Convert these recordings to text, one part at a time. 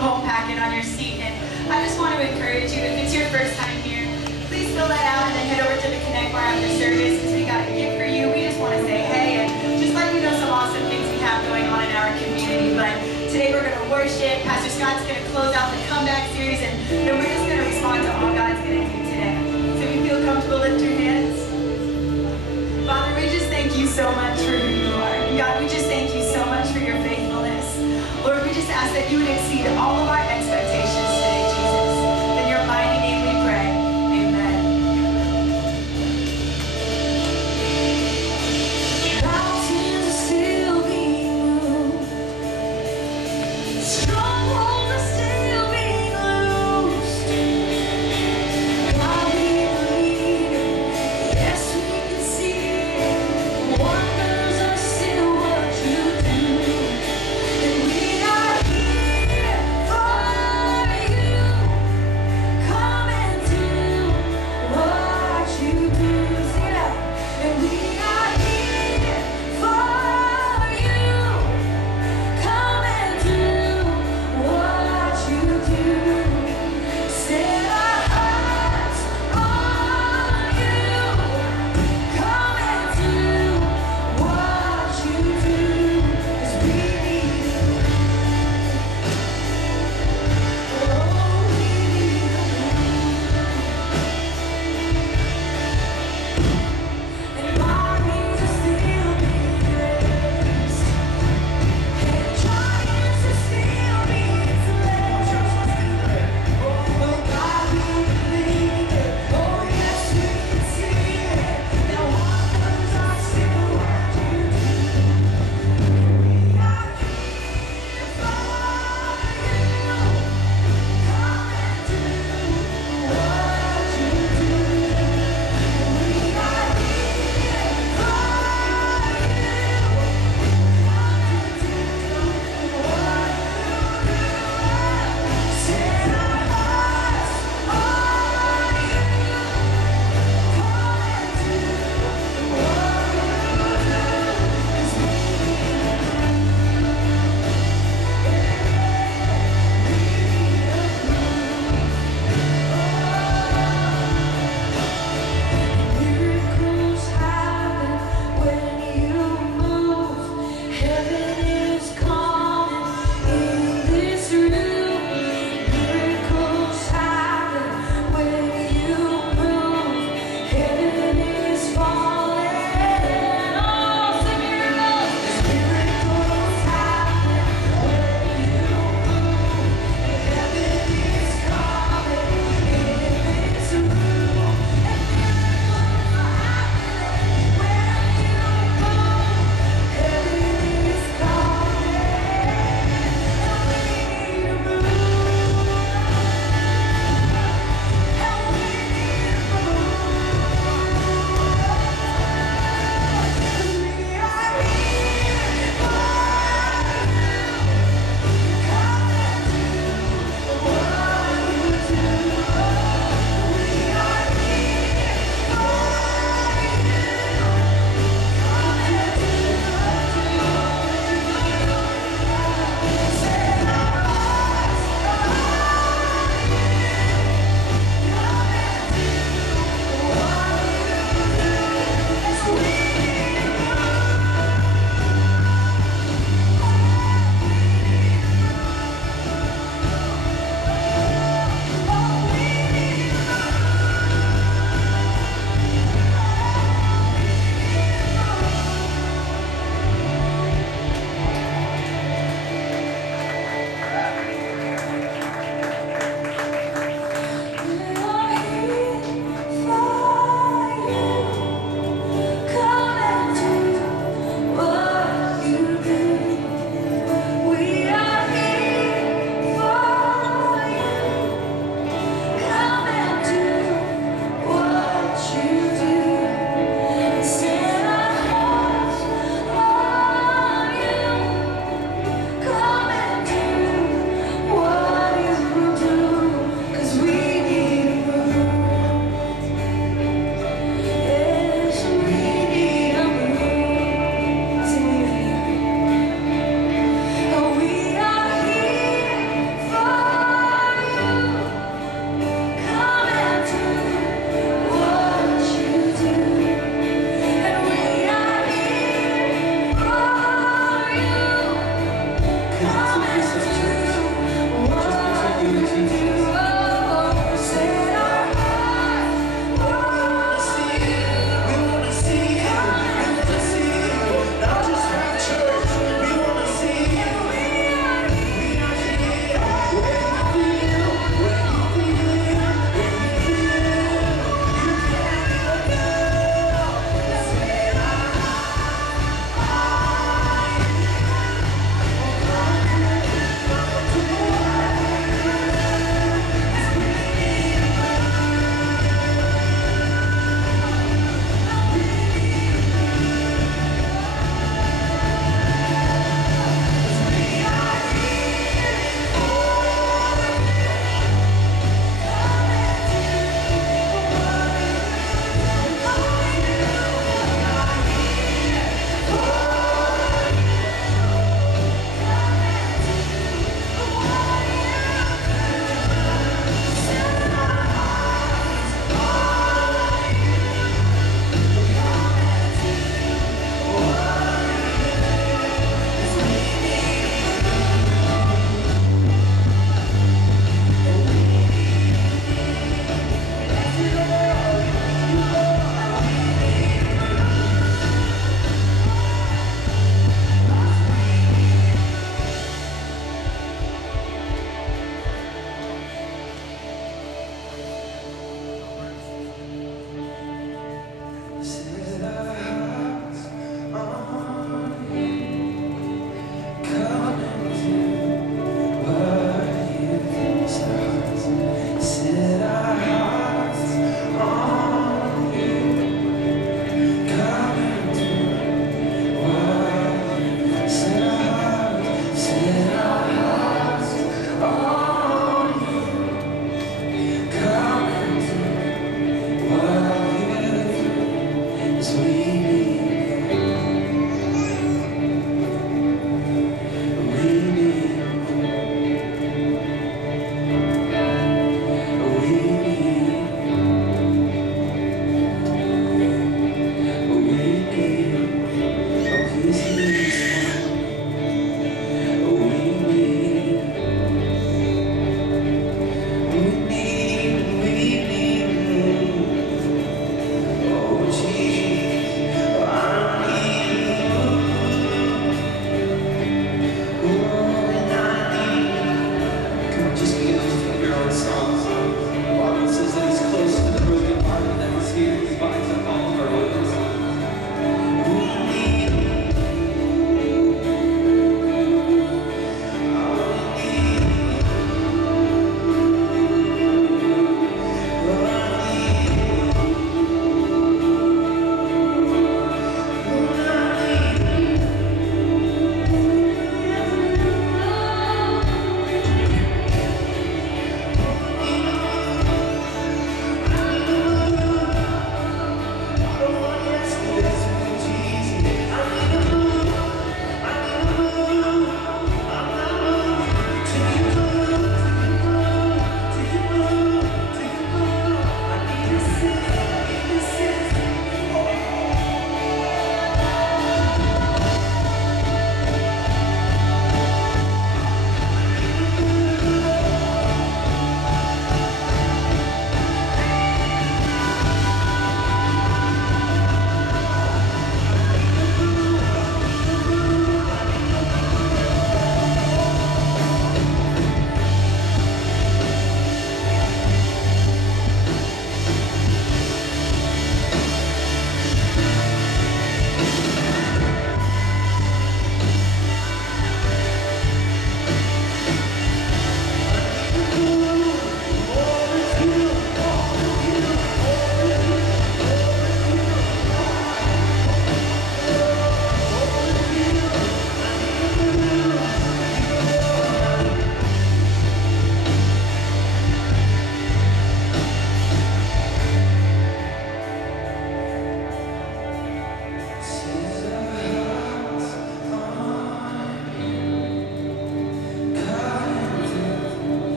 home packet on your seat. And I just want to encourage you, if it's your first time here, please fill that out and then head over to the Connect Bar after service because we got a gift for you. We just want to say hey and just let you know some awesome things we have going on in our community. But today we're going to worship. Pastor Scott's going to close out the comeback series, and then we're just going to respond to all God's going to do today. So if you feel comfortable, lift your hands. Father, we just thank you so much for who you are. God, we just thank you so much for your faithfulness. Lord, we just ask that you would exceed all of our expectations today, Jesus. In your mighty name we pray. Amen. Mountains are still being moved. Strongholds are still being loosed. God, we believe it. Yes, we can see it. Wonders are still what you do. And we are here for you. Come and do what you do. Sing it out. And we are here for you. Come and do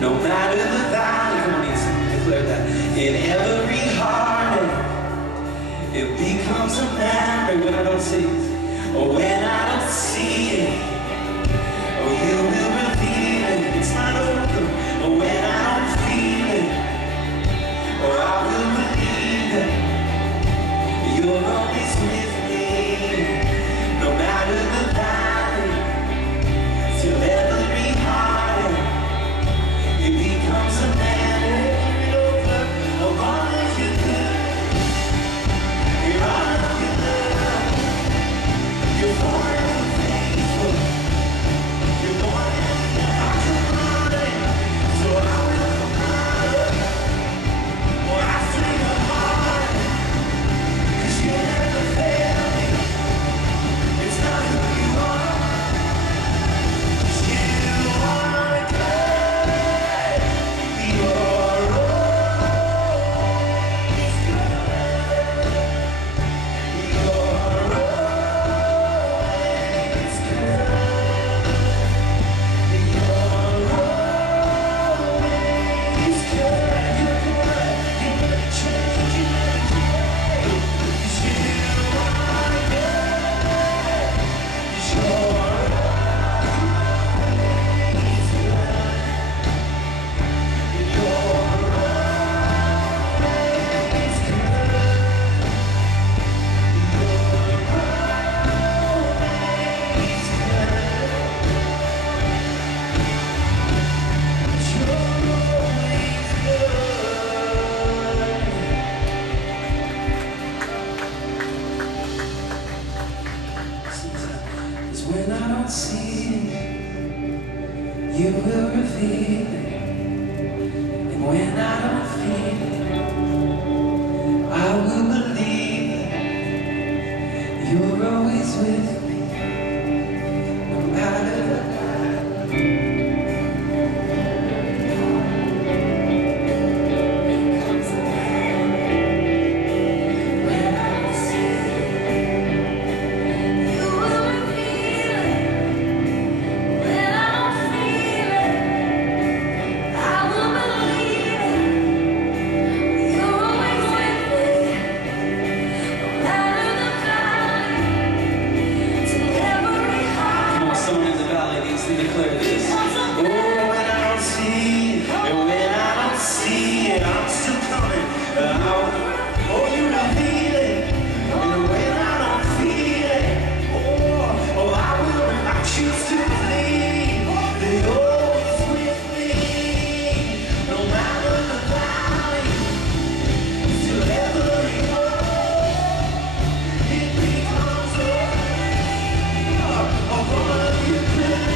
No matter the valley, come on, declare that. In every heartache, it becomes a memory when I don't see it, or when I don't see it. Oh, you will reveal it. It's not over. Or when I don't feel it, or I will believe it. You're always with me, no matter the valley. Till every heartache, it becomes a memory over of all that you do. You're all of your love. You're forever faithful. You're more than will reveal it. And when I don't feel it, I will believe that you're always with me, no matter the declare this. Oh, when I don't see it, and when I don't see it, I'm still coming. Oh, you reveal it, and when I don't feel it, oh, I will, I choose to believe that you're always with me, no matter the valley, till every hole, it becomes a part of your plan.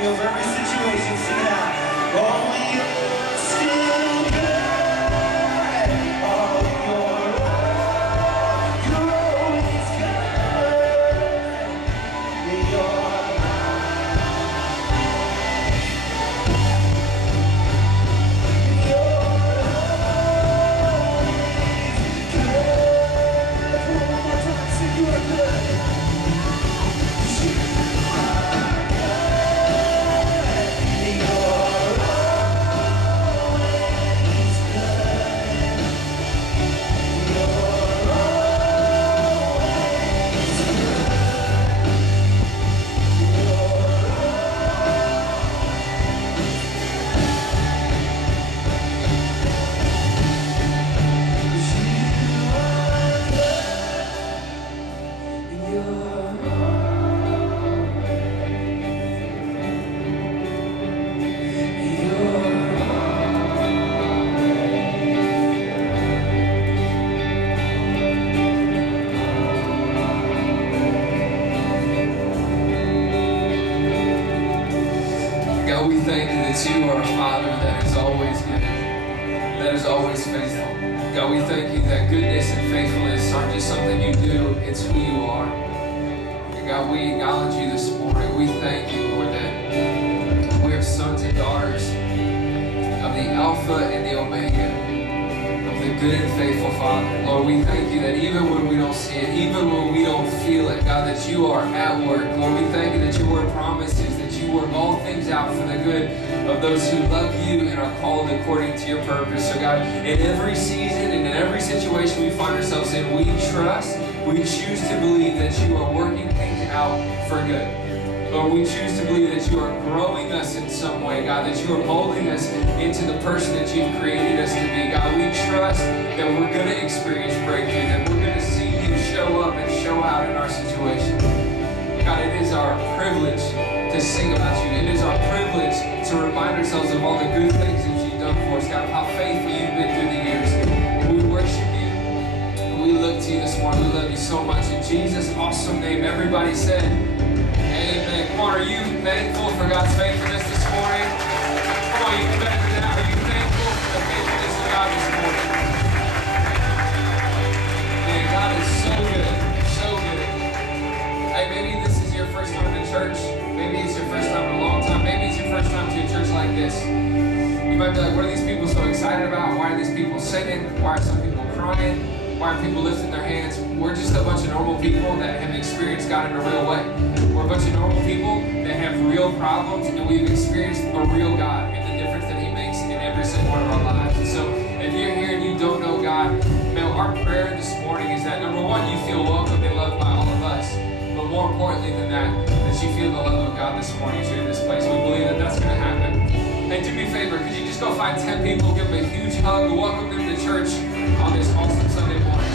Over every situation, sing it out. Only you're still good. Oh, you're always good. God, we thank you that you are a Father that is always good, that is always faithful. God, we thank you that goodness and faithfulness aren't just something you do, it's who you are. And God, we acknowledge you this morning. We thank you, Lord, that we are sons and daughters of the Alpha and the Omega, of the good and faithful Father. Lord, we thank you that even when we don't see it, even when we don't feel it, God, that you are at work. Lord, we thank you that your word promises that you work all things out for the good of those who love you and are called according to your purpose. So God, in every season and in every situation we find ourselves in, we trust, we choose to believe that you are working things out for good. Lord, we choose to believe that you are growing us in some way, God, that you are molding us into the person that you've created us to be. God, we trust that we're going to experience breakthrough, that we're going to see you show up and show out in our situation. God, it is our privilege to sing about you. It is our privilege to remind ourselves of all the good things that you've done for us, God, how faithful you've been through the years. We worship you. We look to you this morning. We love you so much. In Jesus' awesome name, everybody said, amen. Come on, are you thankful for God's faithfulness this morning? Come on, you can better than that. Are you thankful for the faithfulness of God this morning? Man, God is so good. So good. Hey, maybe this is your first time in church. Maybe it's your first time in a long time. Maybe it's your first time to a church like this. You might be like, what are these people so excited about? Why are these people singing? Why are some people crying? Why are people lifting their hands? We're just a bunch of normal people that have experienced God in a real way. We're a bunch of normal people that have real problems, and we've experienced a real God and the difference that He makes in every single one of our lives. And so, if you're here and you don't know God, man, our prayer this morning is that, number one, you feel welcome and loved by all of us. But more importantly than that you feel the love of God this morning as you're in this place. We believe that that's going to happen. Hey, do me a favor. Could you just go find 10 people, give them a huge hug, welcome them to church on this awesome Sunday morning.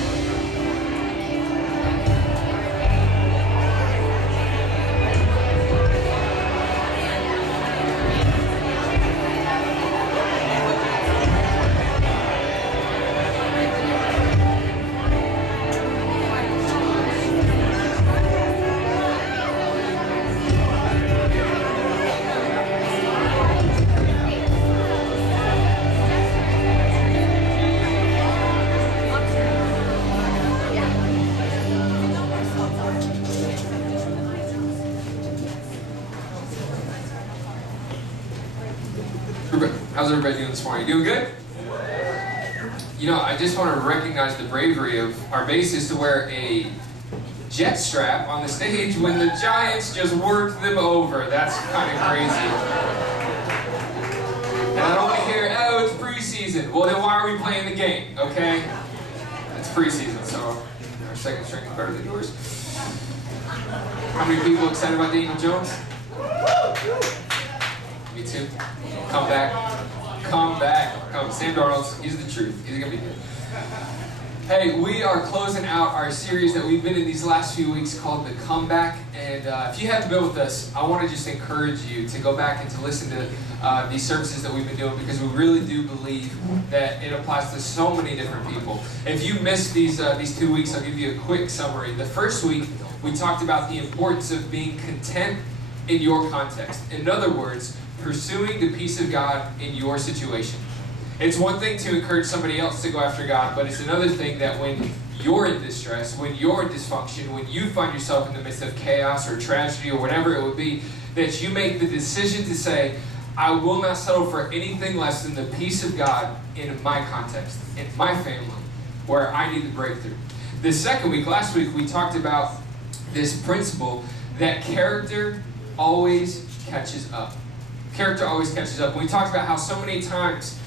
How's everybody doing this morning? You doing good? You know, I just want to recognize the bravery of our bassist to wear a jet strap on the stage when the Giants just worked them over. That's kind of crazy. And I don't want to hear, oh, it's preseason. Well, then why are we playing the game, okay? It's preseason, so our second string is better than yours. How many people excited about Daniel Jones? Me too. Come back. Come back. Come. Sam Darnold, he's the truth. He's going to be good. Hey, we are closing out our series that we've been in these last few weeks called The Comeback. And if you haven't been with us, I want to just encourage you to go back and to listen to these services that we've been doing, because we really do believe that it applies to so many different people. If you missed these 2 weeks, I'll give you a quick summary. The first week, we talked about the importance of being content in your context. In other words, pursuing the peace of God in your situation. It's one thing to encourage somebody else to go after God, but it's another thing that when you're in distress, when you're in dysfunction, when you find yourself in the midst of chaos or tragedy or whatever it would be, that you make the decision to say, I will not settle for anything less than the peace of God in my context, in my family, where I need the breakthrough. The second week, last week, we talked about this principle that character always catches up. Character always catches up. We talked about how so many times,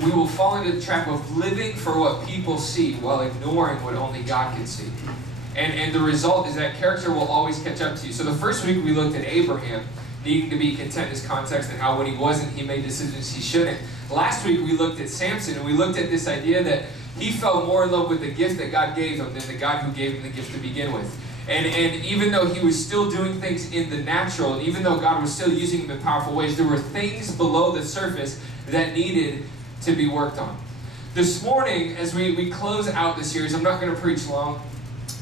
we will fall into the trap of living for what people see while ignoring what only God can see. And the result is that character will always catch up to you. So the first week we looked at Abraham needing to be content in his context and how when he wasn't, he made decisions he shouldn't. Last week we looked at Samson, and we looked at this idea that he fell more in love with the gift that God gave him than the God who gave him the gift to begin with. And even though he was still doing things in the natural, and even though God was still using him in powerful ways, there were things below the surface that needed to be worked on. This morning, as we close out this series, I'm not going to preach long.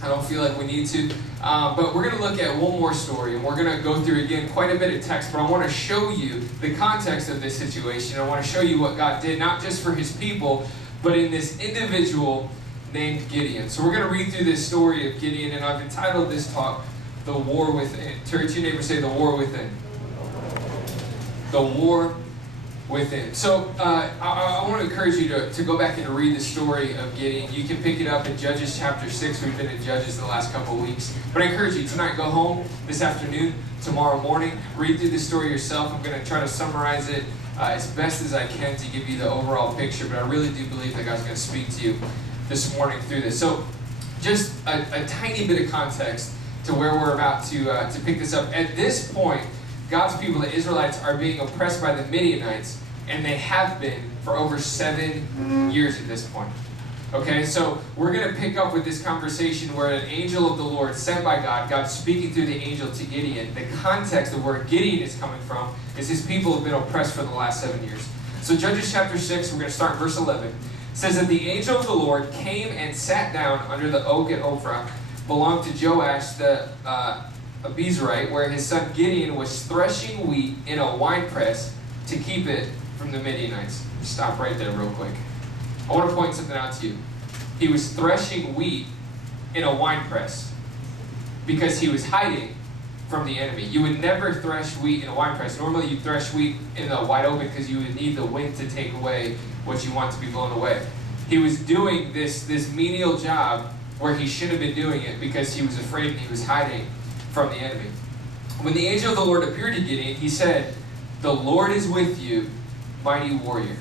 I don't feel like we need to. But we're going to look at one more story, and we're going to go through, again, quite a bit of text, but I want to show you the context of this situation. I want to show you what God did, not just for his people, but in this individual named Gideon. So we're going to read through this story of Gideon, and I've entitled this talk, The War Within. Turn to your neighbor and say, The War Within. The War Within. So I want to encourage you to go back and to read the story of Gideon. You can pick it up in Judges chapter 6. We've been in Judges the last couple of weeks. But I encourage you, tonight, go home this afternoon, tomorrow morning, read through the story yourself. I'm going to try to summarize it as best as I can to give you the overall picture, but I really do believe that God's going to speak to you this morning through this. So just a tiny bit of context to where we're about to pick this up. At this point, God's people, the Israelites, are being oppressed by the Midianites, and they have been for over 7 years at this point. Okay, so we're going to pick up with this conversation where an angel of the Lord sent by God speaking through the angel to Gideon. The context of where Gideon is coming from is his people have been oppressed for the last 7 years. So Judges chapter 6, we're going to start in verse 11. Says that the angel of the Lord came and sat down under the oak at Ophrah, belonged to Joash the Abiezrite, where his son Gideon was threshing wheat in a winepress to keep it from the Midianites. Stop right there real quick. I want to point something out to you. He was threshing wheat in a winepress because he was hiding from the enemy. You would never thresh wheat in a winepress. Normally you thresh wheat in the wide open because you would need the wind to take away what you want to be blown away. He was doing this menial job where he shouldn't have been doing it because he was afraid and he was hiding from the enemy. When the angel of the Lord appeared to Gideon, he said, "The Lord is with you, mighty warrior."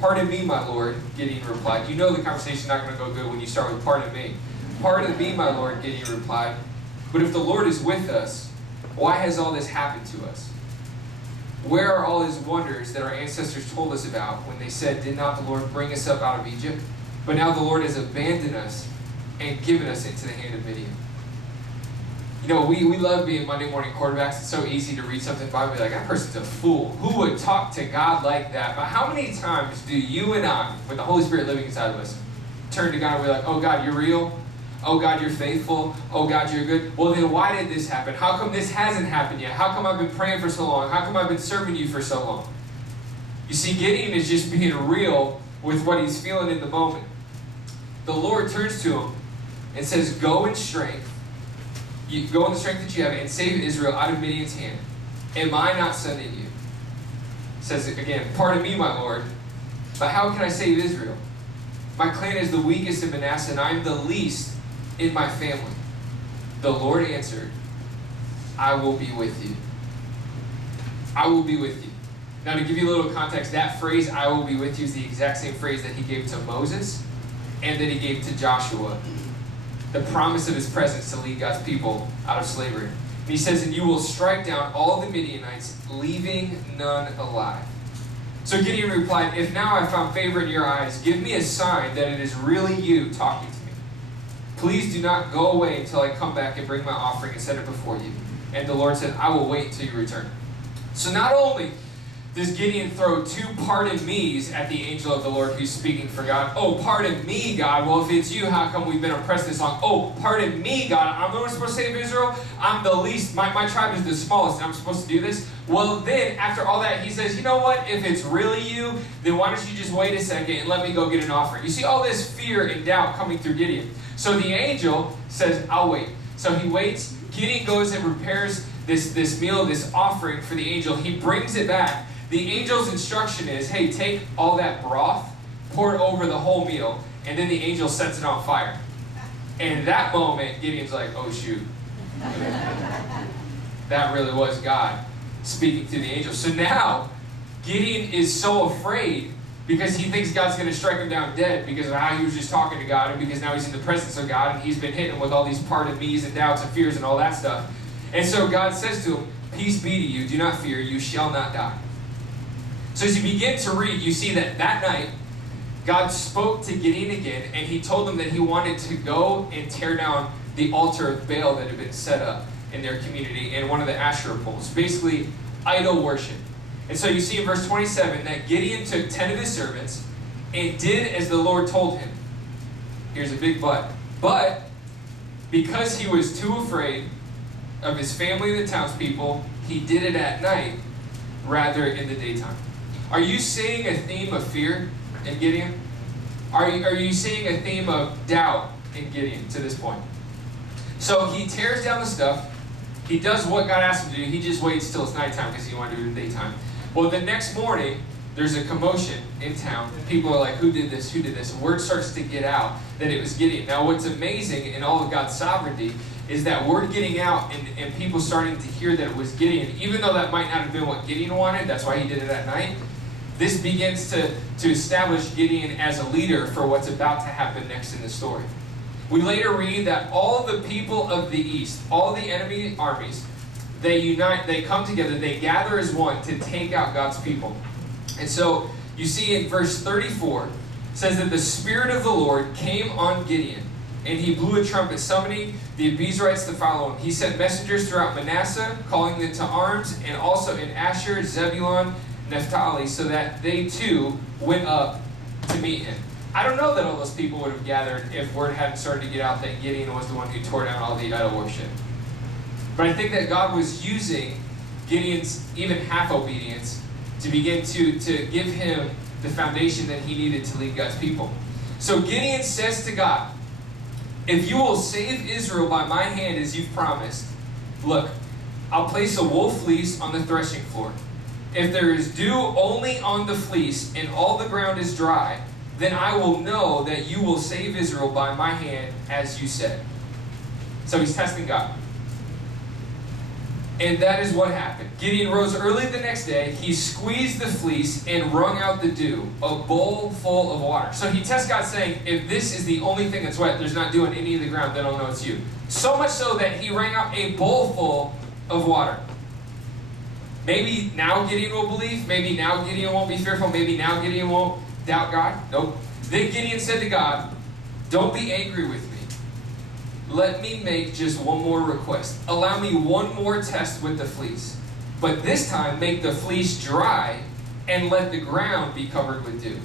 "Pardon me, my Lord," Gideon replied. You know the conversation's not going to go good when you start with "pardon me." "Pardon me, my Lord," Gideon replied. "But if the Lord is with us, why has all this happened to us? Where are all his wonders that our ancestors told us about when they said, 'Did not the Lord bring us up out of Egypt?' But now the Lord has abandoned us and given us into the hand of Midian." You know, we love being Monday morning quarterbacks. It's so easy to read something by and be like, that person's a fool. Who would talk to God like that? But how many times do you and I, with the Holy Spirit living inside of us, turn to God and we're like, "Oh God, you're real. Oh God, you're faithful. Oh God, you're good. Well then why did this happen? How come this hasn't happened yet? How come I've been praying for so long? How come I've been serving you for so long?" You see, Gideon is just being real with what he's feeling in the moment. The Lord turns to him and says, "Go in strength. You go in the strength that you have and save Israel out of Midian's hand. Am I not sending you?" Says it again, "Pardon me, my Lord, but how can I save Israel? My clan is the weakest in Manasseh, and I am the least in my family." The Lord answered, "I will be with you." I will be with you. Now, to give you a little context, that phrase, "I will be with you," is the exact same phrase that he gave to Moses and that he gave to Joshua. The promise of his presence to lead God's people out of slavery. And he says, "And you will strike down all the Midianites, leaving none alive." So Gideon replied, "If now I found favor in your eyes, give me a sign that it is really you talking to me. Please do not go away until I come back and bring my offering and set it before you." And the Lord said, "I will wait until you return." So not only does Gideon throw two "pardon me's" at the angel of the Lord who's speaking for God. "Oh, pardon me, God. Well, if it's you, how come we've been oppressed this long? Oh, pardon me, God. I'm the one supposed to save Israel. I'm the least. My tribe is the smallest, and I'm supposed to do this." Well, then, after all that, he says, "You know what? If it's really you, then why don't you just wait a second and let me go get an offering?" You see all this fear and doubt coming through Gideon. So the angel says, "I'll wait." So he waits. Gideon goes and prepares this meal, this offering for the angel. He brings it back. The angel's instruction is, "Hey, take all that broth, pour it over the whole meal," and then the angel sets it on fire. And in that moment, Gideon's like, "Oh shoot." That really was God speaking through the angel. So now, Gideon is so afraid because he thinks God's going to strike him down dead because of how he was just talking to God, and because now he's in the presence of God and he's been hitting him with all these pardon me's and doubts and fears and all that stuff. And so God says to him, "Peace be to you, do not fear, you shall not die." So as you begin to read, you see that night, God spoke to Gideon again, and he told him that he wanted to go and tear down the altar of Baal that had been set up in their community and one of the Asherah poles, basically idol worship. And so you see in verse 27 that Gideon took 10 of his servants and did as the Lord told him. Here's a big but. But because he was too afraid of his family and the townspeople, he did it at night rather in the daytime. Are you seeing a theme of fear in Gideon? Are you seeing a theme of doubt in Gideon to this point? So he tears down the stuff. He does what God asked him to do. He just waits till it's nighttime because he wanted to do it in the daytime. Well, the next morning, there's a commotion in town. People are like, "Who did this? Who did this?" Word starts to get out that it was Gideon. Now, what's amazing in all of God's sovereignty is that word getting out and people starting to hear that it was Gideon, even though that might not have been what Gideon wanted. That's why he did it at night. This begins to establish Gideon as a leader for what's about to happen next in the story. We later read that all the people of the east, all the enemy armies, they unite, they come together, they gather as one to take out God's people. And so you see in verse 34, it says that the Spirit of the Lord came on Gideon, and he blew a trumpet, summoning the Abiezrites to follow him. He sent messengers throughout Manasseh, calling them to arms, and also in Asher, Zebulun, Naphtali, so that they too went up to meet him. I don't know that all those people would have gathered if word hadn't started to get out that Gideon was the one who tore down all the idol worship. But I think that God was using Gideon's even half obedience to begin to give him the foundation that he needed to lead God's people. So Gideon says to God, "If you will save Israel by my hand as you've promised, look, I'll place a wool fleece on the threshing floor. If there is dew only on the fleece and all the ground is dry, then I will know that you will save Israel by my hand, as you said. So he's testing God. And that is what happened. Gideon rose early the next day. He squeezed the fleece and wrung out the dew, a bowl full of water. So he tests God, saying, if this is the only thing that's wet, there's not dew on any of the ground, then I'll know it's you. So much so that he wrung out a bowl full of water. Maybe now Gideon will believe. Maybe now Gideon won't be fearful. Maybe now Gideon won't doubt God. Nope. Then Gideon said to God, don't be angry with me. Let me make just one more request. Allow me one more test with the fleece. But this time make the fleece dry and let the ground be covered with dew.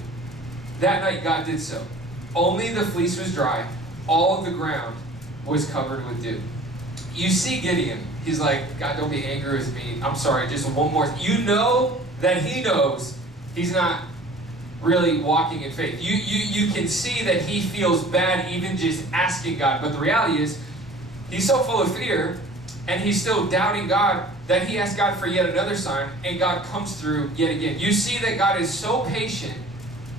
That night God did so. Only the fleece was dry. All of the ground was covered with dew. You see Gideon. He's like, God, don't be angry with me. I'm sorry, just one more. You know that he knows he's not really walking in faith. You can see that he feels bad even just asking God. But the reality is, he's so full of fear, and he's still doubting God, that he asks God for yet another sign, and God comes through yet again. You see that God is so patient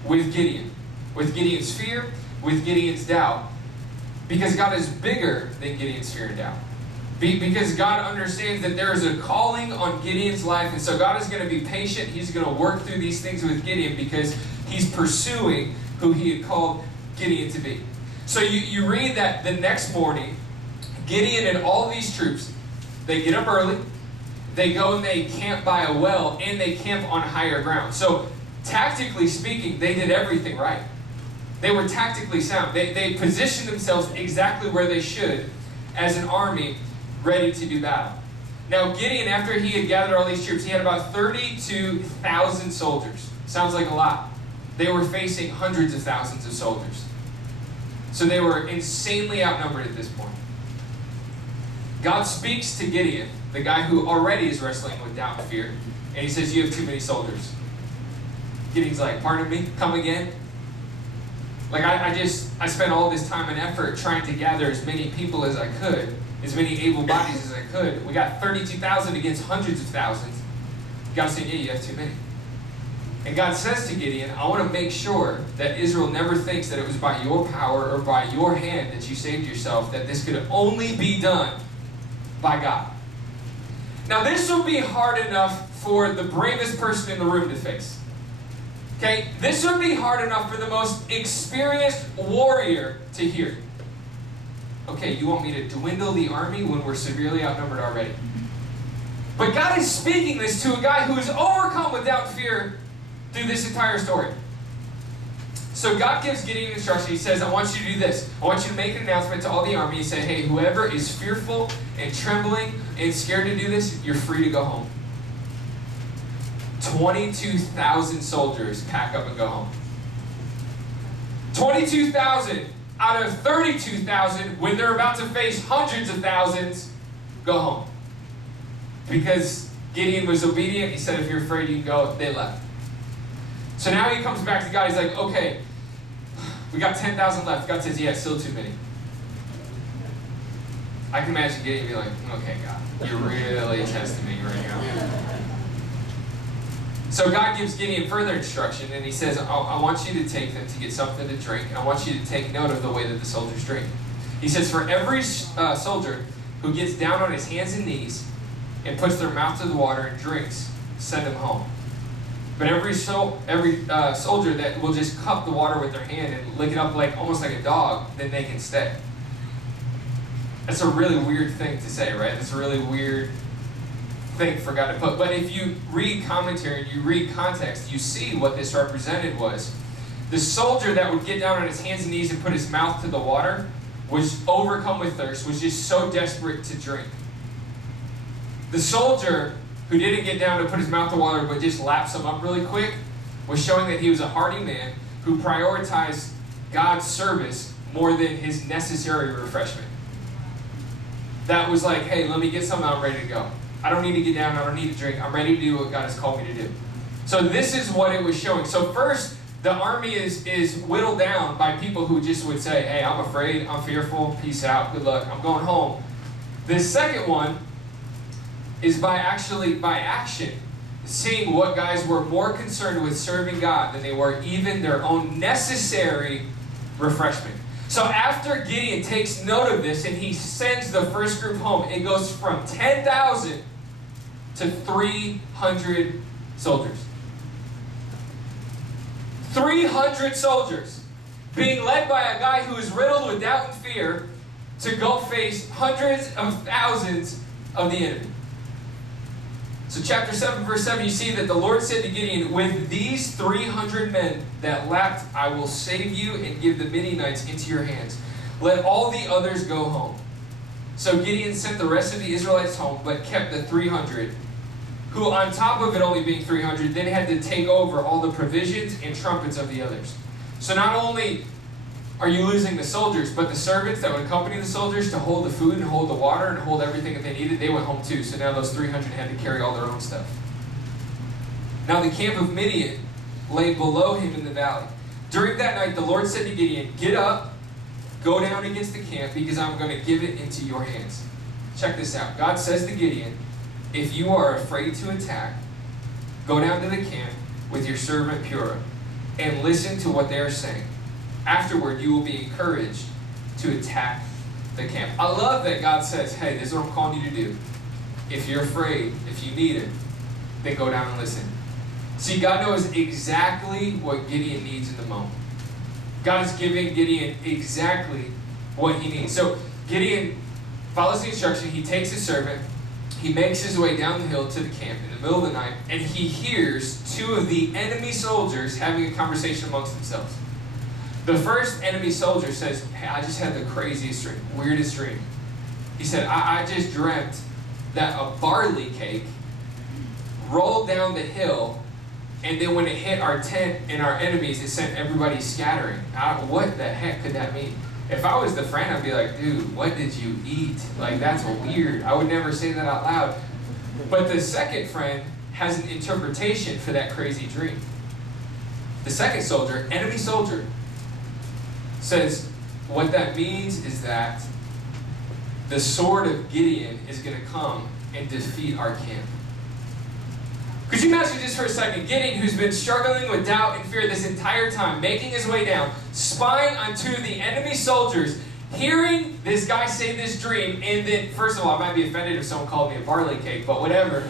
with Gideon, with Gideon's fear, with Gideon's doubt, because God is bigger than Gideon's fear and doubt. Because God understands that there is a calling on Gideon's life, and so God is going to be patient. He's going to work through these things with Gideon because he's pursuing who he had called Gideon to be. So you read that the next morning, Gideon and all these troops, they get up early, they go and they camp by a well, and they camp on higher ground. So tactically speaking, they did everything right. They were tactically sound. They positioned themselves exactly where they should as an army ready to do battle. Now Gideon, after he had gathered all these troops, he had about 32,000 soldiers. Sounds like a lot. They were facing hundreds of thousands of soldiers. So they were insanely outnumbered at this point. God speaks to Gideon, the guy who already is wrestling with doubt and fear, and he says, you have too many soldiers. Gideon's like, pardon me, come again? Like I spent all this time and effort trying to gather as many people as I could, as many able bodies as I could. We got 32,000 against hundreds of thousands. God said, yeah, you have too many. And God says to Gideon, I want to make sure that Israel never thinks that it was by your power or by your hand that you saved yourself, that this could only be done by God. Now this would be hard enough for the bravest person in the room to face. Okay? This would be hard enough for the most experienced warrior to hear. Okay, you want me to dwindle the army when we're severely outnumbered already? But God is speaking this to a guy who is overcome with doubt and fear through this entire story. So God gives Gideon instruction. He says, I want you to do this. I want you to make an announcement to all the army. He said, hey, whoever is fearful and trembling and scared to do this, you're free to go home. 22,000 soldiers pack up and go home. 22,000 out of 32,000, when they're about to face hundreds of thousands, go home. Because Gideon was obedient. He said, if you're afraid, you can go. They left. So now he comes back to God. He's like, okay, we got 10,000 left. God says, yeah, still too many. I can imagine Gideon being like, okay, God, you're really testing me right now. So God gives Gideon further instruction, and he says, I want you to take them to get something to drink, and I want you to take note of the way that the soldiers drink. He says, for every soldier who gets down on his hands and knees and puts their mouth to the water and drinks, send them home. But every soldier that will just cup the water with their hand and lick it up like almost like a dog, then they can stay. That's a really weird thing to say, right? That's a really weird thing for God to put. But if you read commentary and you read context, you see what this represented was. The soldier that would get down on his hands and knees and put his mouth to the water was overcome with thirst, was just so desperate to drink. The soldier who didn't get down to put his mouth to water but just lap some up really quick was showing that he was a hardy man who prioritized God's service more than his necessary refreshment. That was like, hey, let me get something, I'm ready to go. I don't need to get down, I don't need to drink, I'm ready to do what God has called me to do. So this is what it was showing. So first, the army is whittled down by people who just would say, hey, I'm afraid, I'm fearful, peace out, good luck, I'm going home. The second one is by action. seeing what guys were more concerned with serving God than they were even their own necessary refreshment. So after Gideon takes note of this and he sends the first group home, it goes from 10,000 to 300 soldiers. 300 soldiers being led by a guy who is riddled with doubt and fear to go face hundreds of thousands of the enemy. So chapter 7, verse 7, you see that the Lord said to Gideon, with these 300 men that lapped, I will save you and give the Midianites into your hands. Let all the others go home. So Gideon sent the rest of the Israelites home, but kept the 300, who on top of it only being 300, then had to take over all the provisions and trumpets of the others. So not only are you losing the soldiers, but the servants that would accompany the soldiers to hold the food and hold the water and hold everything that they needed, they went home too. So now those 300 had to carry all their own stuff. Now the camp of Midian lay below him in the valley. During that night, the Lord said to Gideon, get up, go down against the camp, because I'm going to give it into your hands. Check this out. God says to Gideon, if you are afraid to attack, go down to the camp with your servant Purah and listen to what they are saying. Afterward, you will be encouraged to attack the camp. I love that God says, hey, this is what I'm calling you to do. If you're afraid, if you need it, then go down and listen. See, God knows exactly what Gideon needs in the moment. God is giving Gideon exactly what he needs. So Gideon follows the instruction. He takes his servant. He makes his way down the hill to the camp in the middle of the night, and he hears two of the enemy soldiers having a conversation amongst themselves. The first enemy soldier says, hey, I just had the craziest dream, weirdest dream. He said, I just dreamt that a barley cake rolled down the hill, and then when it hit our tent and our enemies, it sent everybody scattering. What the heck could that mean? If I was the friend, I'd be like, dude, what did you eat? Like, that's weird. I would never say that out loud. But the second friend has an interpretation for that crazy dream. The second soldier, enemy soldier, says what that means is that the sword of Gideon is going to come and defeat our camp. Could you imagine just for a second, Gideon, who's been struggling with doubt and fear this entire time, making his way down, spying on two of the enemy soldiers, hearing this guy say this dream, and then, first of all, I might be offended if someone called me a barley cake, but whatever.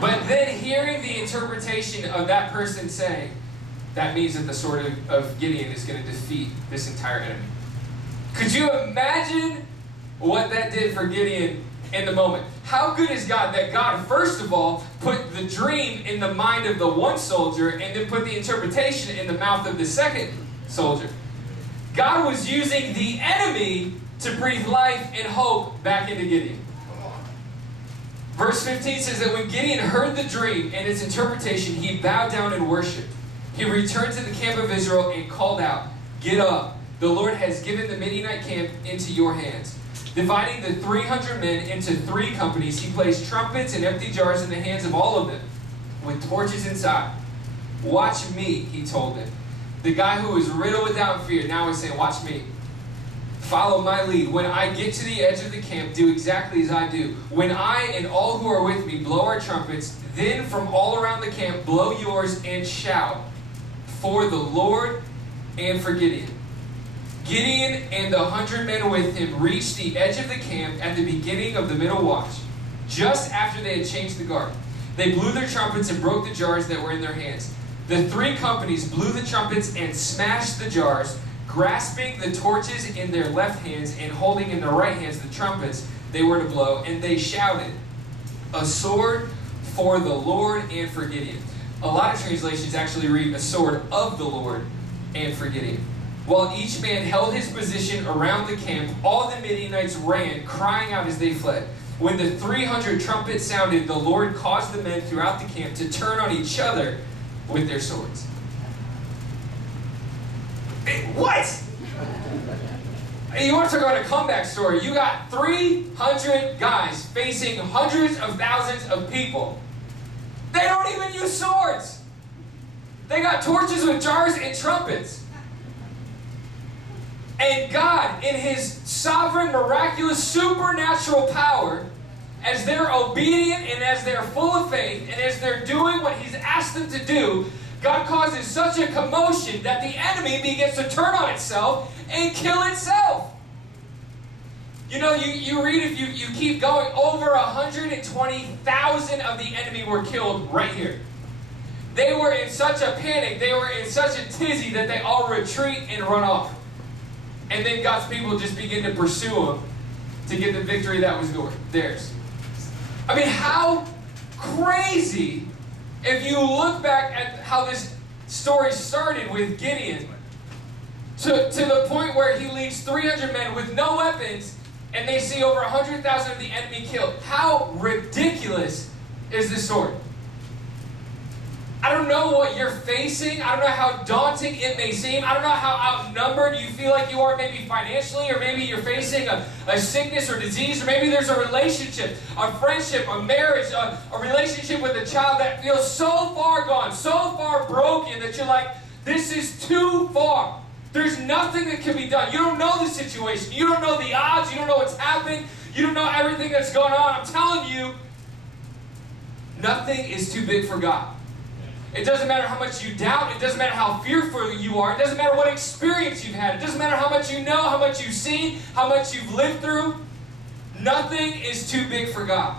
But then hearing the interpretation of that person saying, that means that the sword of Gideon is going to defeat this entire enemy. Could you imagine what that did for Gideon in the moment? How good is God that God, first of all, put the dream in the mind of the one soldier and then put the interpretation in the mouth of the second soldier? God was using the enemy to breathe life and hope back into Gideon. Verse 15 says that when Gideon heard the dream and its interpretation, he bowed down and worshipped. He returned to the camp of Israel and called out, get up, the Lord has given the Midianite camp into your hands. Dividing the 300 men into 3 companies, he placed trumpets and empty jars in the hands of all of them, with torches inside. Watch me, he told them. The guy who was riddled with doubt and fear now is saying, watch me. Follow my lead. When I get to the edge of the camp, do exactly as I do. When I and all who are with me blow our trumpets, then from all around the camp blow yours and shout for the Lord and for Gideon. Gideon and the 100 men with him reached the edge of the camp at the beginning of the middle watch, just after they had changed the guard. They blew their trumpets and broke the jars that were in their hands. The 3 companies blew the trumpets and smashed the jars, grasping the torches in their left hands and holding in their right hands the trumpets they were to blow, and they shouted, a sword for the Lord and for Gideon. A lot of translations actually read a sword of the Lord and for Gideon. While each man held his position around the camp, all the Midianites ran, crying out as they fled. When the 300 trumpets sounded, the Lord caused the men throughout the camp to turn on each other with their swords. What? You want to talk about a comeback story? You got 300 guys facing hundreds of thousands of people. They don't even use swords. They got torches with jars and trumpets. And God, in his sovereign, miraculous, supernatural power, as they're obedient and as they're full of faith and as they're doing what he's asked them to do, God causes such a commotion that the enemy begins to turn on itself and kill itself. You know, you read, if you keep going, over 120,000 of the enemy were killed right here. They were in such a panic, they were in such a tizzy that they all retreat and run off. And then God's people just begin to pursue them to get the victory that was theirs. I mean, how crazy, if you look back at how this story started with Gideon, to the point where he leads 300 men with no weapons, and they see over 100,000 of the enemy killed. How ridiculous is this story? I don't know what you're facing. I don't know how daunting it may seem. I don't know how outnumbered you feel like you are, maybe financially, or maybe you're facing a sickness or disease, or maybe there's a relationship, a friendship, a marriage, a relationship with a child that feels so far gone, so far broken that you're like, this is too far. There's nothing that can be done. You don't know the situation. You don't know the odds. You don't know what's happening. You don't know everything that's going on. I'm telling you, nothing is too big for God. It doesn't matter how much you doubt. It doesn't matter how fearful you are. It doesn't matter what experience you've had. It doesn't matter how much you know, how much you've seen, how much you've lived through. Nothing is too big for God.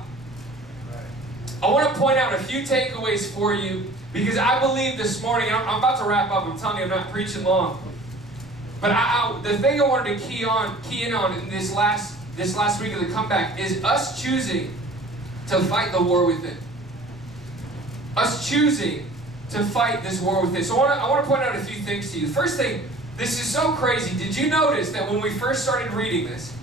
I want to point out a few takeaways for you, because I believe this morning, and I'm about to wrap up. I'm telling you, I'm not preaching long. But the thing I wanted to key in on in this last week of the comeback is us choosing to fight the war within. Us choosing to fight this war within. So I want to point out a few things to you. First thing, this is so crazy. Did you notice that when we first started reading this,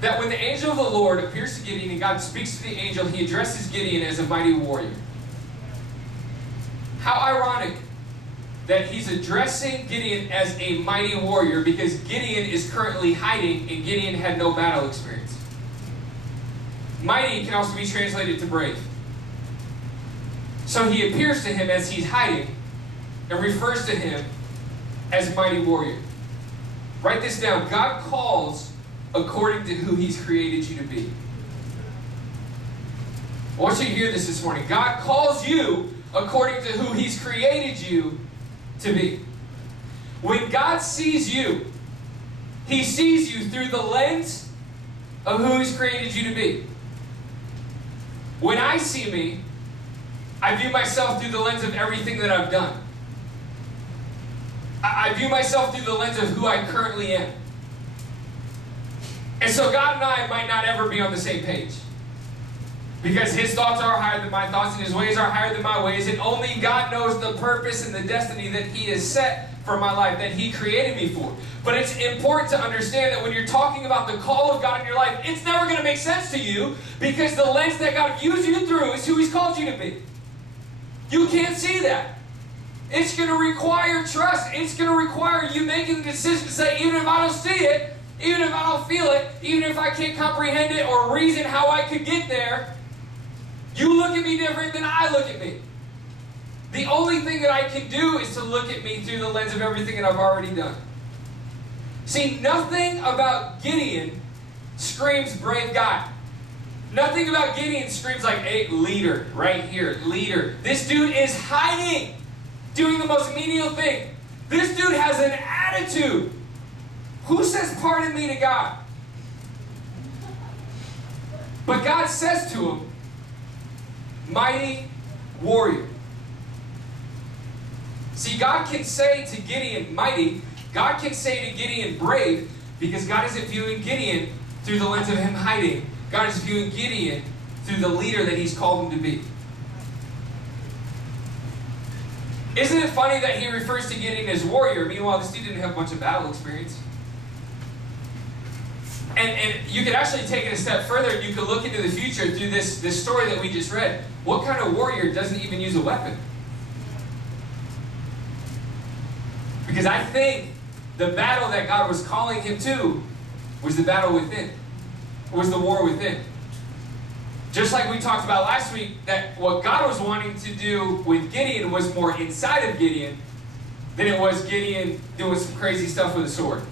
that when the angel of the Lord appears to Gideon and God speaks to the angel, he addresses Gideon as a mighty warrior? How ironic that he's addressing Gideon as a mighty warrior, because Gideon is currently hiding and Gideon had no battle experience. Mighty can also be translated to brave. So he appears to him as he's hiding and refers to him as mighty warrior. Write this down. God calls according to who he's created you to be. I want you to hear this morning. God calls you according to who he's created you to be. When God sees you, he sees you through the lens of who he's created you to be. When I see me, I view myself through the lens of everything that I've done. I view myself through the lens of who I currently am. And so God and I might not ever be on the same page, because his thoughts are higher than my thoughts and his ways are higher than my ways, and only God knows the purpose and the destiny that he has set for my life, that he created me for. But it's important to understand that when you're talking about the call of God in your life, it's never going to make sense to you, because the lens that God views you through is who he's called you to be. You can't see that. It's going to require trust. It's going to require you making the decision to say, even if I don't see it, even if I don't feel it, even if I can't comprehend it or reason how I could get there, you look at me different than I look at me. The only thing that I can do is to look at me through the lens of everything that I've already done. See, nothing about Gideon screams brave guy. Nothing about Gideon screams like, hey, leader, right here, leader. This dude is hiding, doing the most menial thing. This dude has an attitude. Who says pardon me to God? But God says to him, mighty warrior. See, God can say to Gideon, mighty. God can say to Gideon, brave, because God isn't viewing Gideon through the lens of him hiding. God is viewing Gideon through the leader that he's called him to be. Isn't it funny that he refers to Gideon as warrior? Meanwhile, this dude didn't have a bunch of battle experience. And you could actually take it a step further, and you could look into the future through this story that we just read. What kind of warrior doesn't even use a weapon? Because I think the battle that God was calling him to was the battle within. Was the war within. Just like we talked about last week, that what God was wanting to do with Gideon was more inside of Gideon than it was Gideon doing some crazy stuff with a sword.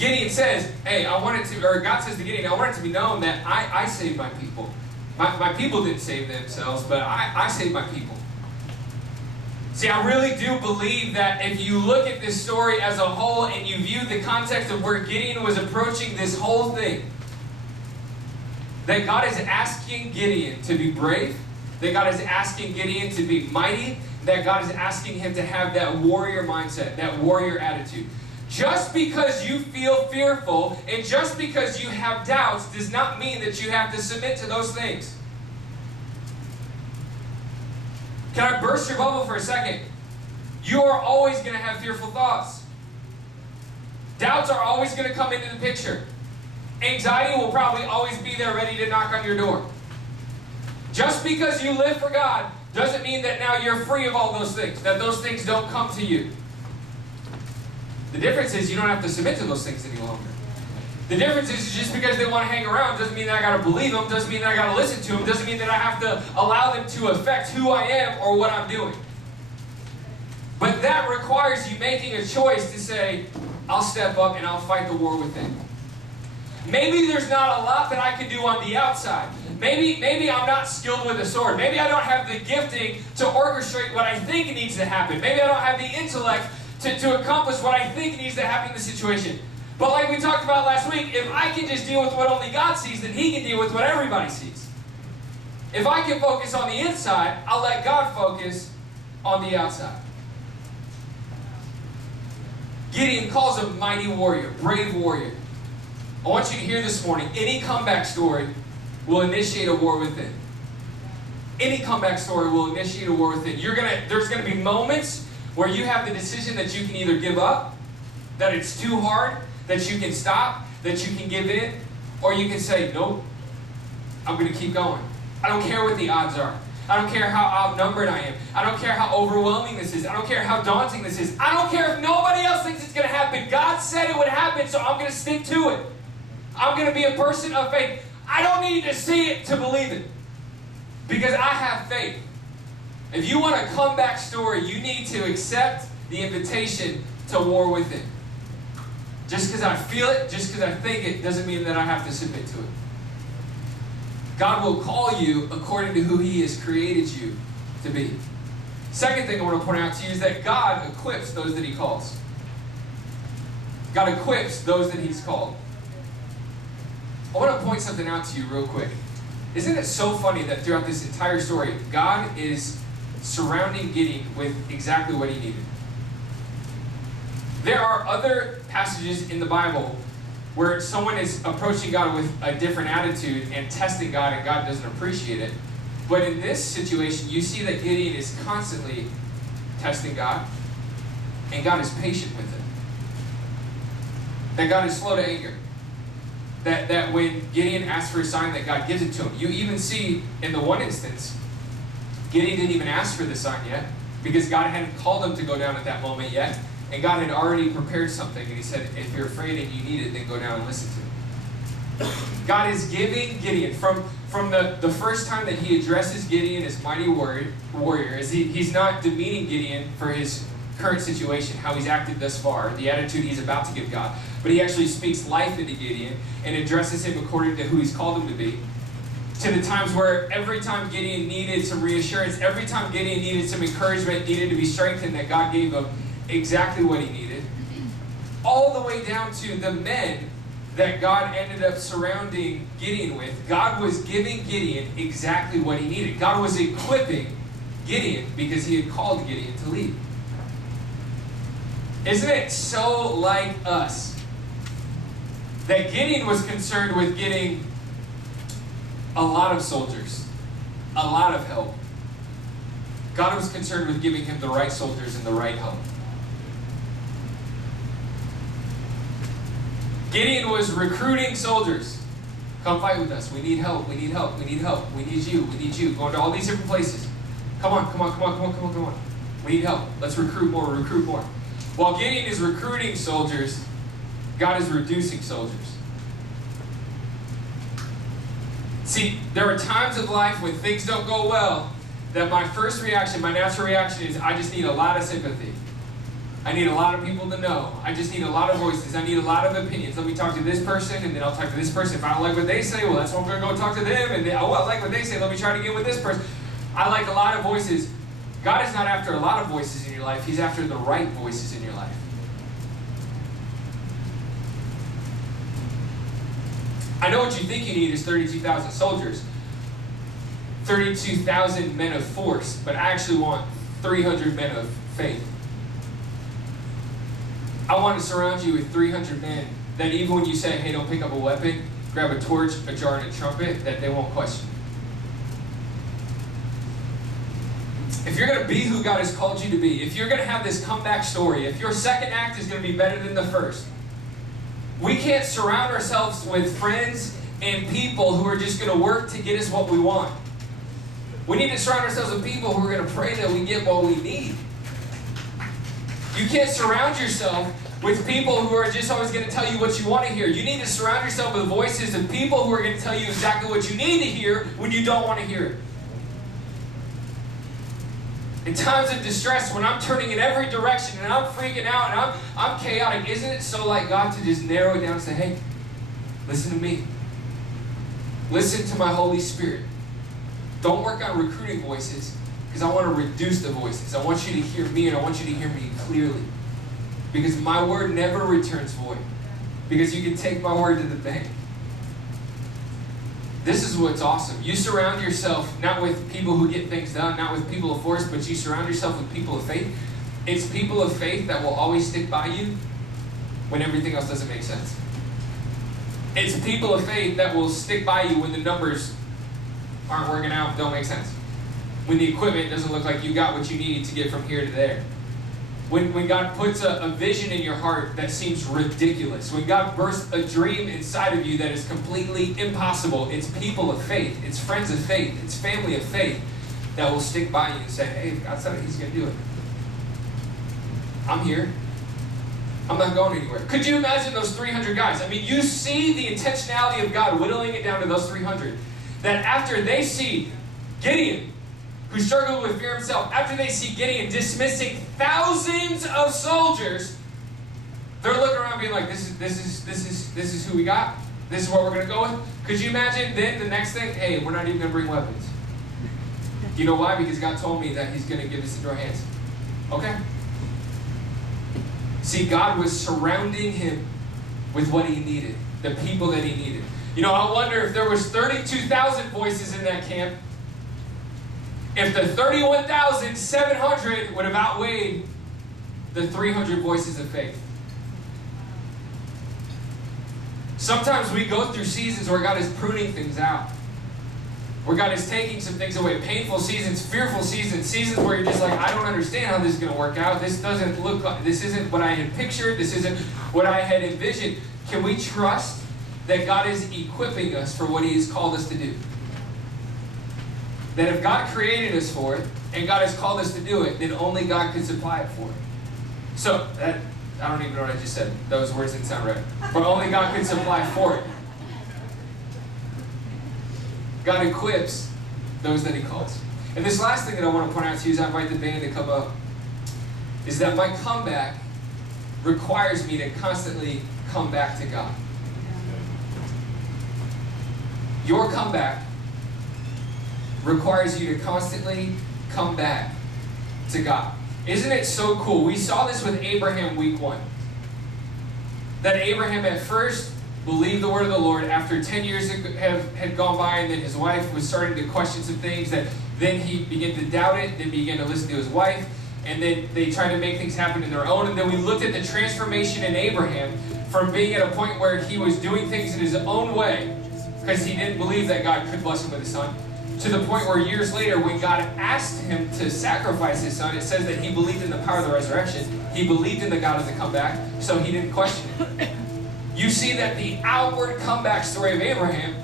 Gideon says, hey, God says to Gideon, I want it to be known that I saved my people. My people didn't save themselves, but I saved my people. See, I really do believe that if you look at this story as a whole and you view the context of where Gideon was approaching this whole thing, that God is asking Gideon to be brave, that God is asking Gideon to be mighty, that God is asking him to have that warrior mindset, that warrior attitude. Just because you feel fearful and just because you have doubts does not mean that you have to submit to those things. Can I burst your bubble for a second? You are always going to have fearful thoughts. Doubts are always going to come into the picture. Anxiety will probably always be there ready to knock on your door. Just because you live for God doesn't mean that now you're free of all those things, that those things don't come to you. The difference is you don't have to submit to those things any longer. The difference is just because they want to hang around doesn't mean that I got to believe them, doesn't mean that I got to listen to them, doesn't mean that I have to allow them to affect who I am or what I'm doing. But that requires you making a choice to say, I'll step up and I'll fight the war within. Maybe there's not a lot that I can do on the outside. Maybe I'm not skilled with a sword. Maybe I don't have the gifting to orchestrate what I think needs to happen. Maybe I don't have the intellect to accomplish what I think needs to happen in the situation. But like we talked about last week, if I can just deal with what only God sees, then He can deal with what everybody sees. If I can focus on the inside, I'll let God focus on the outside. Gideon calls a mighty warrior, brave warrior. I want you to hear this morning, any comeback story will initiate a war within. Any comeback story will initiate a war within. There's going to be moments where you have the decision that you can either give up, that it's too hard, that you can stop, that you can give in, or you can say, nope, I'm going to keep going. I don't care what the odds are. I don't care how outnumbered I am. I don't care how overwhelming this is. I don't care how daunting this is. I don't care if nobody else thinks it's going to happen. God said it would happen, so I'm going to stick to it. I'm going to be a person of faith. I don't need to see it to believe it, because I have faith. If you want a comeback story, you need to accept the invitation to war within. Just because I feel it, just because I think it, doesn't mean that I have to submit to it. God will call you according to who He has created you to be. Second thing I want to point out to you is that God equips those that He calls. God equips those that He's called. I want to point something out to you real quick. Isn't it so funny that throughout this entire story, God is surrounding Gideon with exactly what he needed? There are other passages in the Bible where someone is approaching God with a different attitude and testing God, and God doesn't appreciate it. But in this situation, you see that Gideon is constantly testing God, and God is patient with him. That God is slow to anger. That when Gideon asks for a sign, that God gives it to him. You even see in the one instance, Gideon didn't even ask for the sign yet, because God hadn't called him to go down at that moment yet. And God had already prepared something, and He said, if you're afraid and you need it, then go down and listen to it. God is giving Gideon, from the first time that He addresses Gideon as mighty warrior, as he's not demeaning Gideon for his current situation, how he's acted thus far, the attitude he's about to give God, but He actually speaks life into Gideon and addresses him according to who He's called him to be. To the times where every time Gideon needed some reassurance, every time Gideon needed some encouragement, needed to be strengthened, that God gave him exactly what he needed, all the way down to the men that God ended up surrounding Gideon with. God was giving Gideon exactly what he needed. God was equipping Gideon because He had called Gideon to lead. Isn't it so like us that Gideon was concerned with getting a lot of soldiers, a lot of help? God was concerned with giving him the right soldiers and the right help. Gideon was recruiting soldiers. Come fight with us. We need help. We need help. We need help. We need you. We need you. Going to all these different places. Come on, come on, come on, come on, come on, come on. We need help. Let's recruit more, recruit more. While Gideon is recruiting soldiers, God is reducing soldiers. See, there are times of life when things don't go well that my first reaction, my natural reaction is, I just need a lot of sympathy. I need a lot of people to know. I just need a lot of voices. I need a lot of opinions. Let me talk to this person, and then I'll talk to this person. If I don't like what they say, well, that's why I'm going to go talk to them. And then, oh, I like what they say. Let me try to get with this person. I like a lot of voices. God is not after a lot of voices in your life. He's after the right voices in your life. I know what you think you need is 32,000 soldiers, 32,000 men of force, but I actually want 300 men of faith. I want to surround you with 300 men that even when you say, hey, don't pick up a weapon, grab a torch, a jar, and a trumpet, that they won't question. If you're going to be who God has called you to be, if you're going to have this comeback story, if your second act is going to be better than the first, we can't surround ourselves with friends and people who are just going to work to get us what we want. We need to surround ourselves with people who are going to pray that we get what we need. You can't surround yourself with people who are just always going to tell you what you want to hear. You need to surround yourself with voices of people who are going to tell you exactly what you need to hear when you don't want to hear it. In times of distress, when I'm turning in every direction and I'm freaking out and I'm chaotic, isn't it so like God to just narrow it down and say, hey, listen to me. Listen to my Holy Spirit. Don't work on recruiting voices, because I want to reduce the voices. I want you to hear me, and I want you to hear me clearly. Because my word never returns void. Because you can take my word to the bank. This is what's awesome. You surround yourself not with people who get things done, not with people of force, but you surround yourself with people of faith. It's people of faith that will always stick by you when everything else doesn't make sense. It's people of faith that will stick by you when the numbers aren't working out, don't make sense. When the equipment doesn't look like you got what you need to get from here to there. When God puts a vision in your heart that seems ridiculous. When God bursts a dream inside of you that is completely impossible. It's people of faith. It's friends of faith. It's family of faith that will stick by you and say, hey, if God said it, He's going to do it. I'm here. I'm not going anywhere. Could you imagine those 300 guys? I mean, you see the intentionality of God whittling it down to those 300. That after they see Gideon, who struggled with fear himself, after they see Gideon dismissing thousands of soldiers, they're looking around being like, this is who we got? This is what we're going to go with? Could you imagine then the next thing? Hey, we're not even going to bring weapons. You know why? Because God told me that He's going to give this into our hands. Okay. See, God was surrounding him with what he needed, the people that he needed. You know, I wonder if there was 32,000 voices in that camp, if the 31,700 would have outweighed the 300 voices of faith. Sometimes we go through seasons where God is pruning things out. Where God is taking some things away. Painful seasons, fearful seasons, seasons where you're just like, I don't understand how this is going to work out. This doesn't look like, this isn't what I had pictured. This isn't what I had envisioned. Can we trust that God is equipping us for what He has called us to do? That if God created us for it, and God has called us to do it, then only God can supply it for it. So, I don't even know what I just said. Those words didn't sound right. But only God can supply for it. God equips those that He calls. And this last thing that I want to point out to you as I invite the band to come up is that my comeback requires me to constantly come back to God. Your comeback requires you to constantly come back to God. Isn't it so cool? We saw this with Abraham week 1. That Abraham at first believed the word of the Lord. After 10 years had gone by, and then his wife was starting to question some things, that then he began to doubt it, then began to listen to his wife, and then they tried to make things happen in their own. And then we looked at the transformation in Abraham from being at a point where he was doing things in his own way because he didn't believe that God could bless him with a son, to the point where years later, when God asked him to sacrifice his son, it says that he believed in the power of the resurrection. He believed in the God of the comeback, so he didn't question it. You see that the outward comeback story of Abraham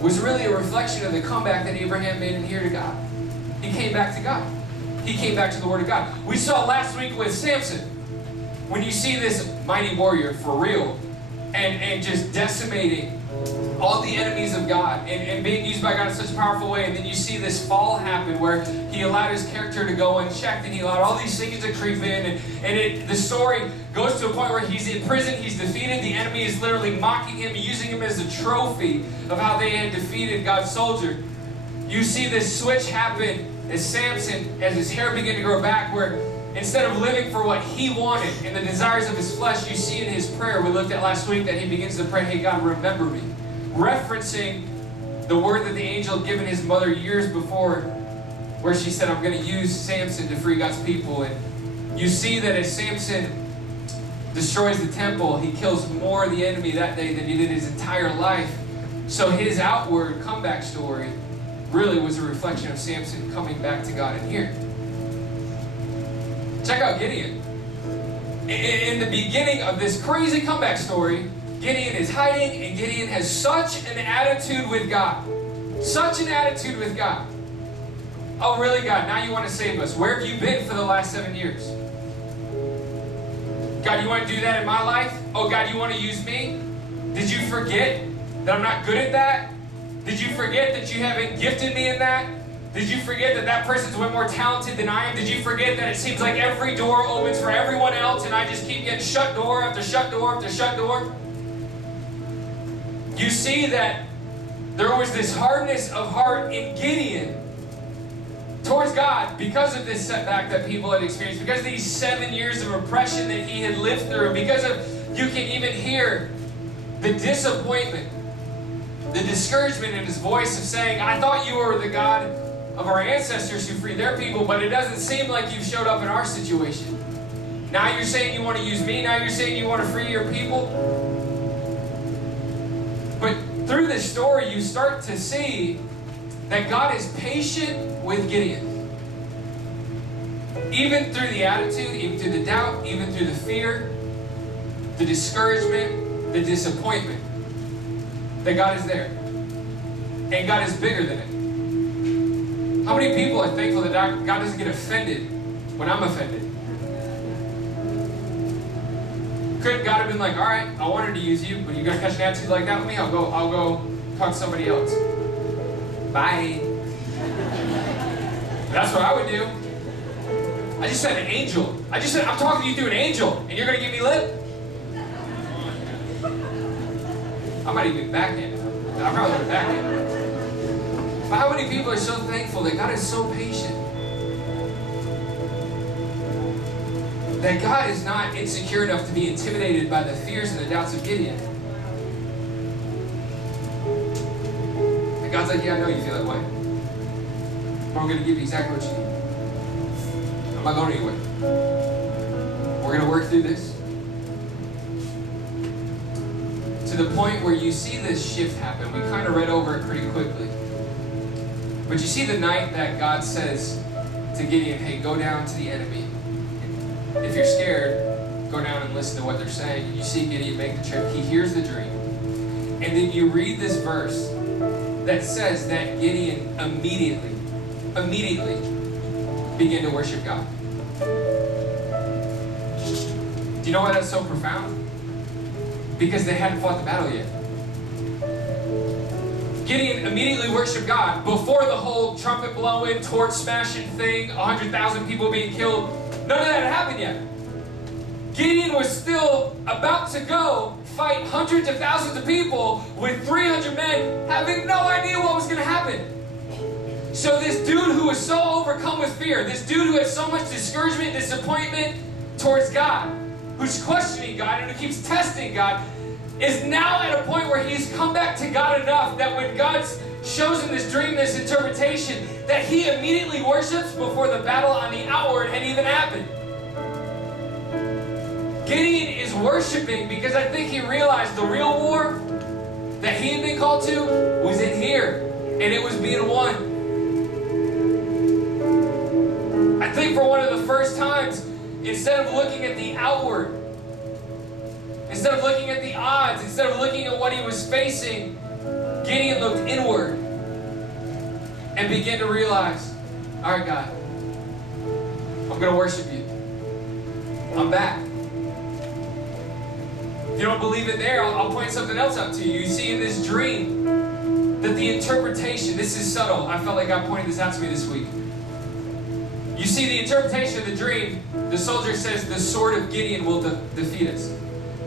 was really a reflection of the comeback that Abraham made in here to God. He came back to God. He came back to the Word of God. We saw last week with Samson, when you see this mighty warrior for real, and just decimating all the enemies of God and being used by God in such a powerful way. And then you see this fall happen where he allowed his character to go unchecked, and he allowed all these things to creep in. And the story goes to a point where he's in prison, he's defeated. The enemy is literally mocking him, using him as a trophy of how they had defeated God's soldier. You see this switch happen as Samson, as his hair began to grow back, where instead of living for what he wanted and the desires of his flesh, you see in his prayer, we looked at last week, that he begins to pray, hey God, remember me. Referencing the word that the angel had given his mother years before, where she said, I'm going to use Samson to free God's people. And you see that as Samson destroys the temple, he kills more of the enemy that day than he did his entire life. So his outward comeback story really was a reflection of Samson coming back to God in here. Check out Gideon. In the beginning of this crazy comeback story, Gideon is hiding, and Gideon has such an attitude with God. Such an attitude with God. Oh, really, God? Now you want to save us. Where have you been for the last 7 years? God, you want to do that in my life? Oh, God, you want to use me? Did you forget that I'm not good at that? Did you forget that you haven't gifted me in that? Did you forget that that person's way more talented than I am? Did you forget that it seems like every door opens for everyone else and I just keep getting shut door after shut door after shut door? You see that there was this hardness of heart in Gideon towards God because of this setback that people had experienced, because of these 7 years of oppression that he had lived through, because of, you can even hear the disappointment, the discouragement in his voice of saying, I thought you were the God of our ancestors who freed their people, but it doesn't seem like you've showed up in our situation. Now you're saying you want to use me, now you're saying you want to free your people. But through this story, you start to see that God is patient with Gideon. Even through the attitude, even through the doubt, even through the fear, the discouragement, the disappointment, that God is there. And God is bigger than it. How many people are thankful that God doesn't get offended when I'm offended? Could God have been like, all right, I wanted to use you, but you're going to catch an attitude like that with me? I'll go talk to somebody else. Bye. That's what I would do. I just said an angel. I just said, I'm talking to you through an angel, and you're going to give me lip? I might even backhand. I probably would backhand. But how many people are so thankful that God is so patient? That God is not insecure enough to be intimidated by the fears and the doubts of Gideon. And God's like, yeah, I know you feel that way. But I'm going to give you exactly what you need. I'm not going anywhere. We're going to work through this. To the point where you see this shift happen. We kind of read over it pretty quickly. But you see the night that God says to Gideon, hey, go down to the enemy. If you're scared, go down and listen to what they're saying. And you see Gideon make the trip. He hears the dream. And then you read this verse that says that Gideon immediately began to worship God. Do you know why that's so profound? Because they hadn't fought the battle yet. Gideon immediately worshiped God before the whole trumpet blowing, torch smashing thing, 100,000 people being killed. None of that had happened yet. Gideon was still about to go fight hundreds of thousands of people with 300 men having no idea what was going to happen. So this dude who was so overcome with fear, this dude who had so much discouragement and disappointment towards God, who's questioning God and who keeps testing God, is now at a point where he's come back to God enough that when God shows him this dream, this interpretation, that he immediately worships before the battle on the outward had even happened. Gideon is worshiping because I think he realized the real war that he had been called to was in here, and it was being won. I think for one of the first times, instead of looking at the outward, instead of looking at the odds, instead of looking at what he was facing, Gideon looked inward and began to realize, all right, God, I'm going to worship you. I'm back. you don't believe it there, I'll point something else out to you. You see in this dream that the interpretation, this is subtle. I felt like God pointed this out to me this week. You see the interpretation of the dream, the soldier says the sword of Gideon will defeat us.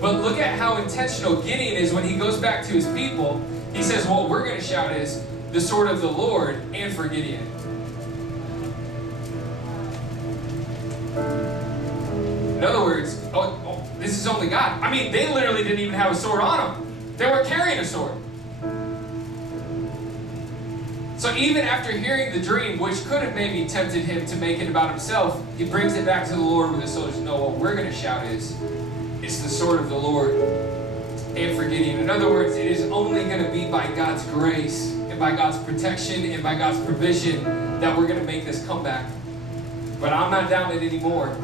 But look at how intentional Gideon is when he goes back to his people. He says, what we're going to shout is the sword of the Lord and for Gideon. In other words, this is only God. I mean, they literally didn't even have a sword on them. They were carrying a sword. So even after hearing the dream, which could have maybe tempted him to make it about himself, he brings it back to the Lord with the soldiers. No, what we're going to shout is, it's the sword of the Lord and for Gideon. In other words, it is only going to be by God's grace and by God's protection and by God's provision that we're going to make this comeback. But I'm not down it anymore.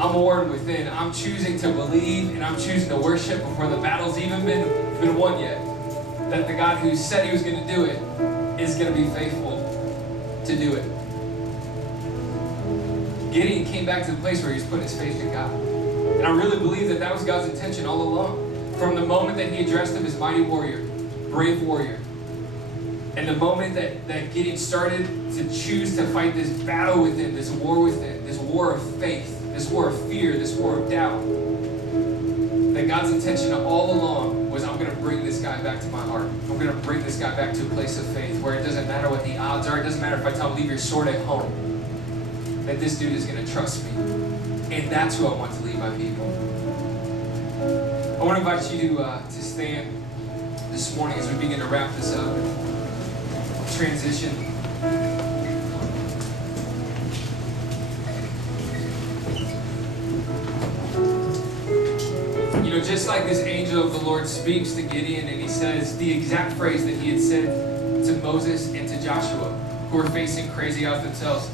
I'm warring within. I'm choosing to believe and I'm choosing to worship before the battle's even been won yet. That the God who said he was going to do it is going to be faithful to do it. Gideon came back to the place where he was putting his faith in God. And I really believe that that was God's intention all along. From the moment that he addressed him as mighty warrior, brave warrior, and the moment that Gideon started to choose to fight this battle within, this war of faith, this war of fear, this war of doubt, that God's intention all along was, I'm going to bring this guy back to my heart. I'm going to bring this guy back to a place of faith where it doesn't matter what the odds are. It doesn't matter if I tell him, leave your sword at home. That this dude is going to trust me. And that's who I want to lead my people. I want to invite you to stand this morning as we begin to wrap this up. Transition. You know, just like this angel of the Lord speaks to Gideon and he says the exact phrase that he had said to Moses and to Joshua, who are facing crazy odds themselves.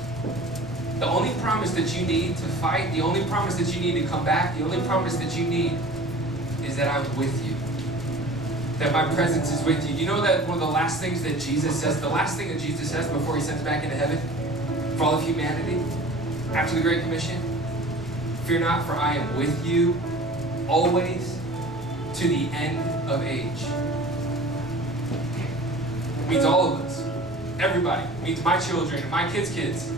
The only promise that you need to fight, the only promise that you need to come back, the only promise that you need is that I'm with you. That my presence is with you. You know that one of the last things that Jesus says, the last thing that Jesus says before he sends back into heaven for all of humanity, after the Great Commission? Fear not, for I am with you always to the end of age. It means all of us. Everybody. It means my children and my kids' kids.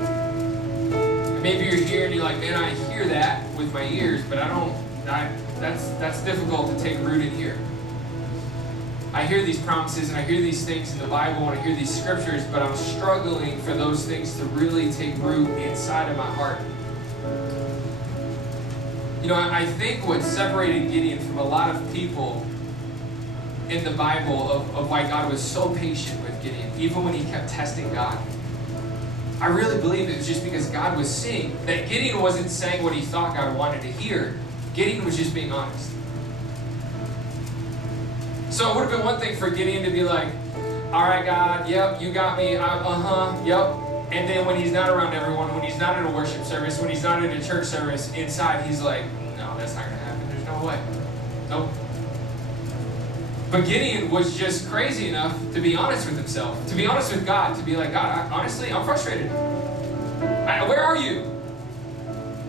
And maybe you're here and you're like, man, I hear that with my ears, but that's difficult to take root in here. I hear these promises and I hear these things in the Bible and I hear these scriptures, but I'm struggling for those things to really take root inside of my heart. You know, I think what separated Gideon from a lot of people in the Bible of why God was so patient with Gideon, even when he kept testing God, I really believe it was just because God was seeing that Gideon wasn't saying what he thought God wanted to hear. Gideon was just being honest. So it would have been one thing for Gideon to be like, all right, God, yep, you got me, yep. And then when he's not around everyone, when he's not in a worship service, when he's not in a church service, inside he's like, no, that's not going to happen. There's no way. Nope. But Gideon was just crazy enough to be honest with himself, to be honest with God, to be like, God, honestly, I'm frustrated. Where are you?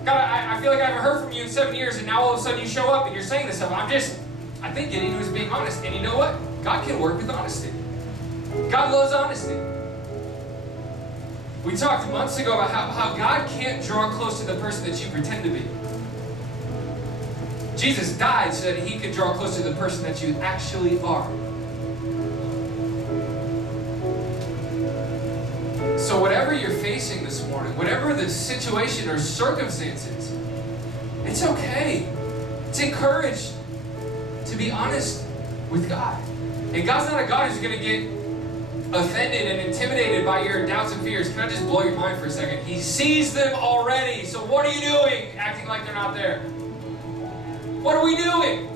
God, I feel like I haven't heard from you in 7 years, and now all of a sudden you show up and you're saying this stuff. I think Gideon was being honest. And you know what? God can work with honesty. God loves honesty. We talked months ago about how God can't draw close to the person that you pretend to be. Jesus died so that he could draw close to the person that you actually are. So whatever you're facing this morning, whatever the situation or circumstances, it's okay. It's encouraged to be honest with God. And God's not a God who's going to get offended and intimidated by your doubts and fears. Can I just blow your mind for a second? He sees them already. So what are you doing acting like they're not there? What are we doing?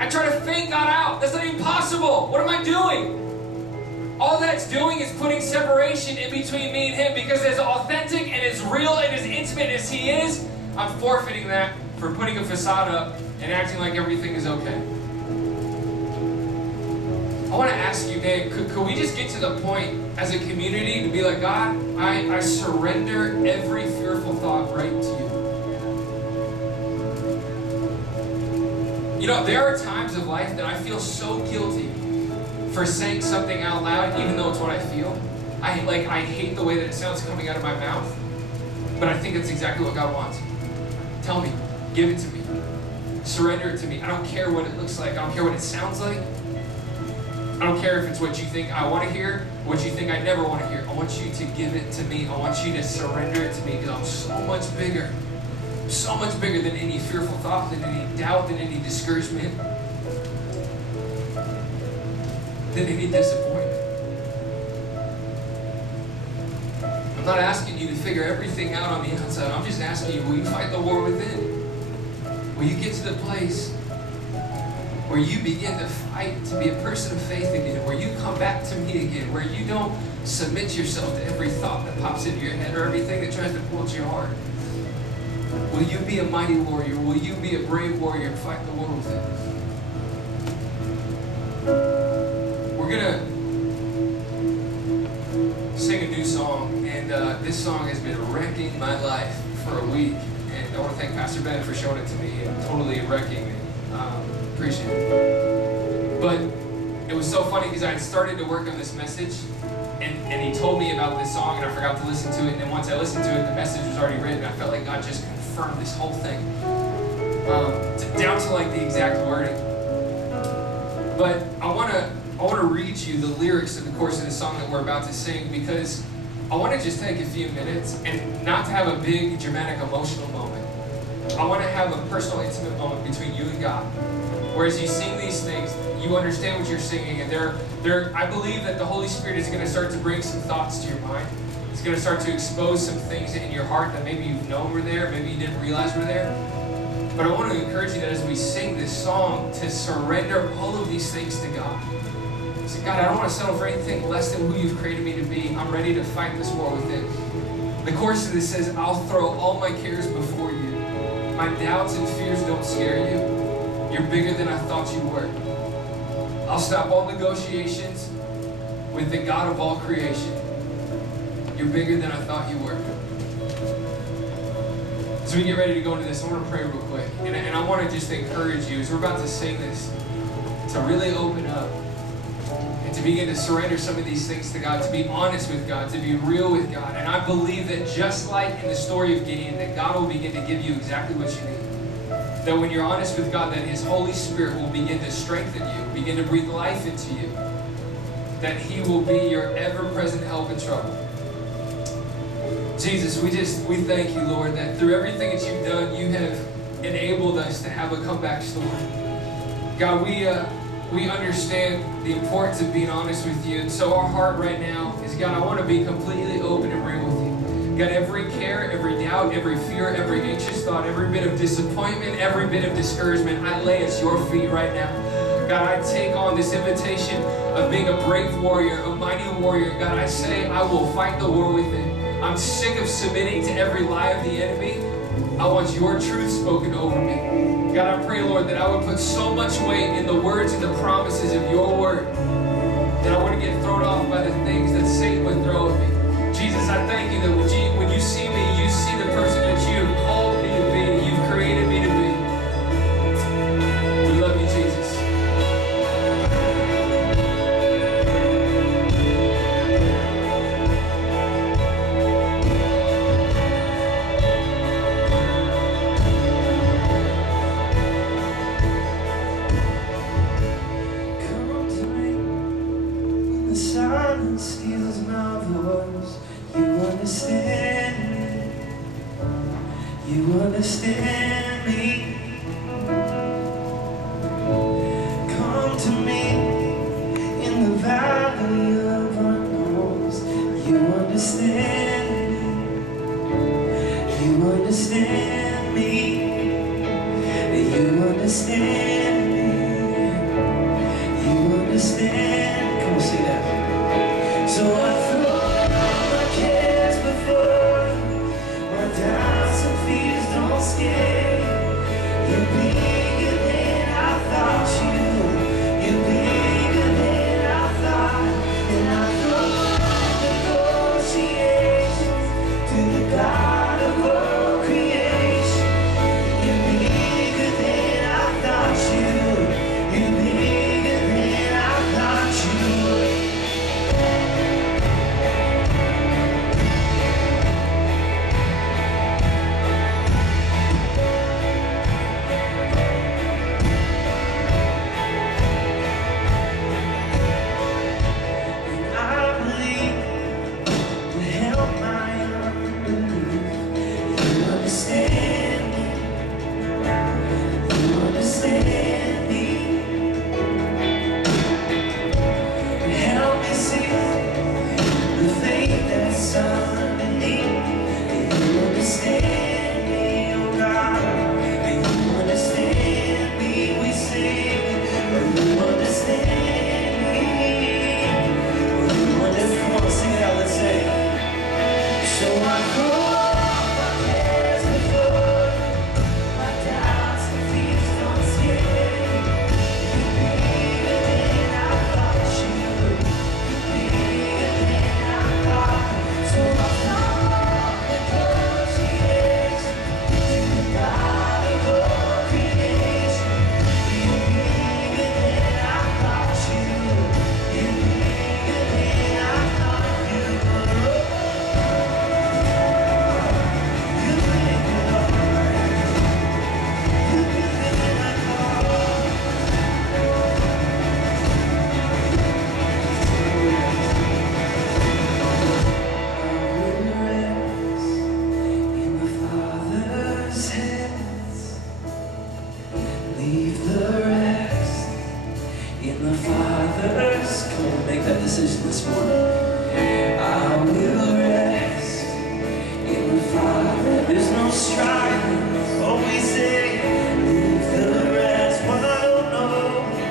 I try to fake God out. That's not even possible. What am I doing? All that's doing is putting separation in between me and him, because as authentic and as real and as intimate as he is, I'm forfeiting that for putting a facade up and acting like everything is okay. I want to ask you, man, could we just get to the point as a community to be like, God, I surrender every fearful thought right to you. You know, there are times of life that I feel so guilty for saying something out loud, even though it's what I feel. I hate the way that it sounds coming out of my mouth, but I think it's exactly what God wants. Tell me, give it to me, surrender it to me. I don't care what it looks like. I don't care what it sounds like. I don't care if it's what you think I want to hear, what you think I never want to hear. I want you to give it to me. I want you to surrender it to me, because I'm so much bigger than any fearful thought, than any doubt, than any discouragement, than any disappointment. I'm not asking you to figure everything out on the outside. I'm just asking you, will you fight the war within? Will you get to the place where you begin to fight to be a person of faith again, where you come back to me again, where you don't submit yourself to every thought that pops into your head or everything that tries to pull at your heart? Will you be a mighty warrior? Will you be a brave warrior and fight the war within? We're gonna sing a new song, and this song has been wrecking my life for a week, and I want to thank Pastor Ben for showing it to me and totally wrecking me. Appreciate it. But it was so funny because I had started to work on this message, and he told me about this song, and I forgot to listen to it, and once I listened to it, the message was already written. I felt like God just confirmed this whole thing, down to like the exact wording. But I want to read you the lyrics of the chorus of the song that we're about to sing, because I want to just take a few minutes and not to have a big dramatic emotional moment. I want to have a personal, intimate moment between you and God. Whereas you sing these things, you understand what you're singing, and I believe that the Holy Spirit is going to start to bring some thoughts to your mind. It's going to start to expose some things in your heart that maybe you've known were there, maybe you didn't realize were there. But I want to encourage you that as we sing this song, to surrender all of these things to God. Say, God, I don't want to settle for anything less than who you've created me to be. I'm ready to fight this war within. The chorus of this says, I'll throw all my cares before you. My doubts and fears don't scare you. You're bigger than I thought you were. I'll stop all negotiations with the God of all creation. You're bigger than I thought you were. As we get ready to go into this, I want to pray real quick. And I want to just encourage you, as we're about to sing this, to really open up and to begin to surrender some of these things to God, to be honest with God, to be real with God. And I believe that just like in the story of Gideon, that God will begin to give you exactly what you need. That when you're honest with God, that His Holy Spirit will begin to strengthen you, begin to breathe life into you. That He will be your ever-present help in trouble. Jesus, we thank you, Lord, that through everything that you've done, you have enabled us to have a comeback story. God, we understand the importance of being honest with you. And so our heart right now is, God, I want to be completely open and real with you. God, every care, every doubt, every fear, every anxious thought, every bit of disappointment, every bit of discouragement, I lay at your feet right now. God, I take on this invitation of being a brave warrior, a mighty warrior. God, I say I will fight the war within. I'm sick of submitting to every lie of the enemy. I want your truth spoken over me. God, I pray, Lord, that I would put so much weight in the words and the promises of your word that I wouldn't get thrown off by the things that Satan would throw at me. Jesus, I thank you that when you see me, you see the person that you've called me to be, you've created me to be. We love you, Jesus. Come to me when the silence steals my voice. You understand me. You understand me. Come to me in the valley of unknowns. You understand me. You understand me. You understand me. You understand. Come on, sing that. So I throw my cares before you. My doubts and fears don't scare you. You're bigger than I thought you were. You're bigger than I thought. And I throw negotiations to the God of all creation. You're bigger than I thought you were. understand me. You understand me. Help me see the faith that's underneath. You understand me, oh God. You understand me, we sing. You understand me. You understand. Come on, sing it out, let's say. So I throw all my cares before you, my doubts and fears don't scare me. You're bigger than I thought you would. You're bigger than I thought. So I throw all negotiations to the God of all creation. You're bigger than I thought you would. You're bigger than I thought you would. Leave the rest in the Father's. Come on, make that decision this morning. I will rest in the Father. There's no striving. Always say, leave the rest. What I don't know,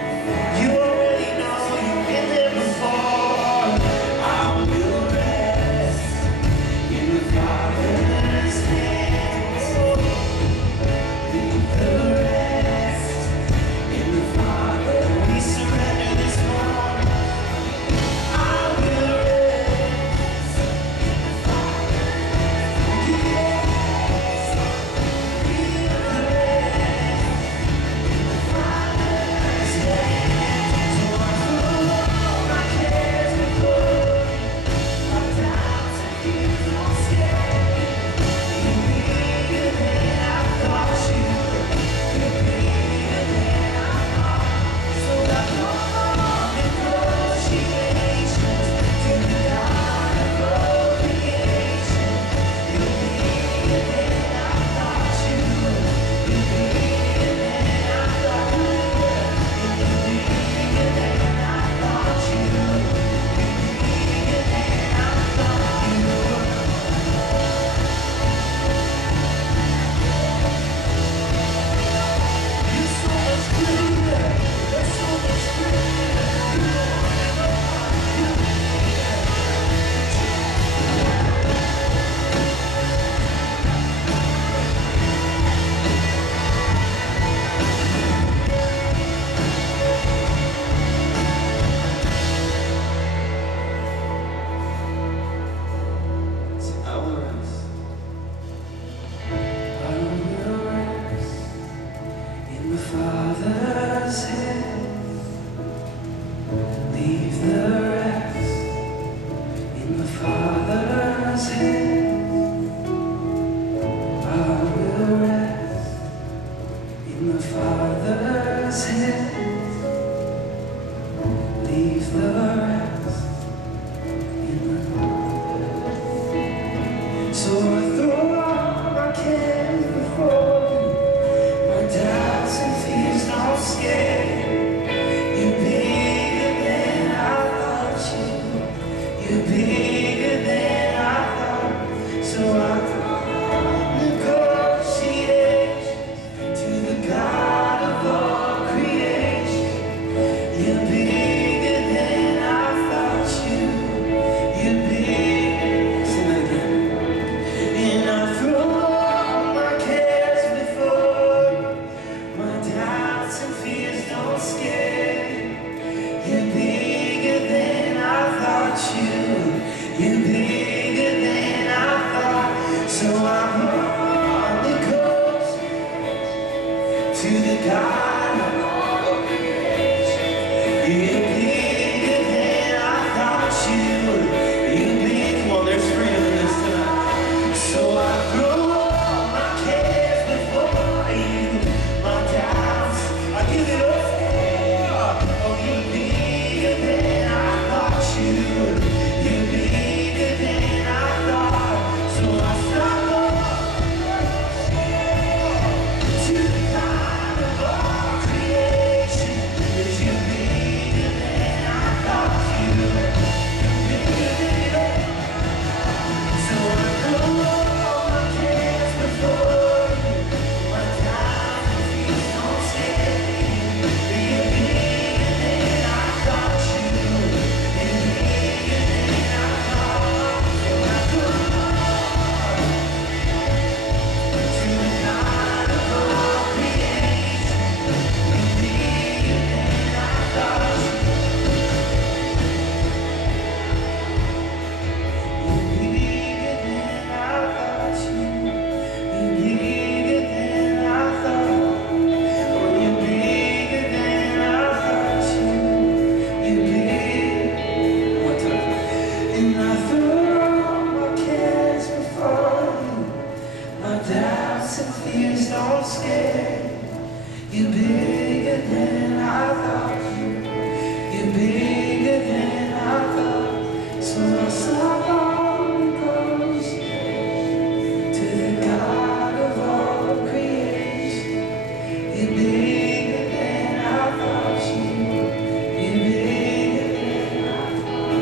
you already know. You've been there before. I will rest in the Father's hands. Leave the rest in the Father. We surrender this morning. I will rest in the Father's yes. Leave the rest in the Father's hands. So I throw all my cares before you, my doubts and fears don't scare me. You're bigger than I thought you were. You're bigger than I thought. So I throw all negotiations to the God of all creation. You're bigger than I thought you were. You're bigger than I thought you were. You're bigger than I thought you were. You're bigger than I thought you were. You're so much greater. You're so much greater. I will rest. I will rest in the Father's hand. Leave the rest in the Father's hand. I will rest in the Father's hand. Leave the rest in the. So I throw all my cares before you, my doubts and fears don't scare you. You're bigger than I thought you. You're bigger than I thought. So I throw all negotiations to the God of all creation. You're bigger than I thought you. You're bigger. Sing that again. And I throw all my cares before you, my doubts and fears don't scare you. You're bigger than I thought you. You're bigger than I thought. So I'm on the coast to the God of all creation. You're bigger than I thought you would. You're big. Come on, there's freedom in this tonight. So I throw all my cares before you, my doubts, I give it up. Oh, you're bigger than I thought you would. You're bigger than I thought. So I stop all doubts and fears don't scare. You're bigger than I thought you. You're bigger than I thought. So I'll stop all close to the God of all creation. You're bigger than I thought you. You're bigger than I thought.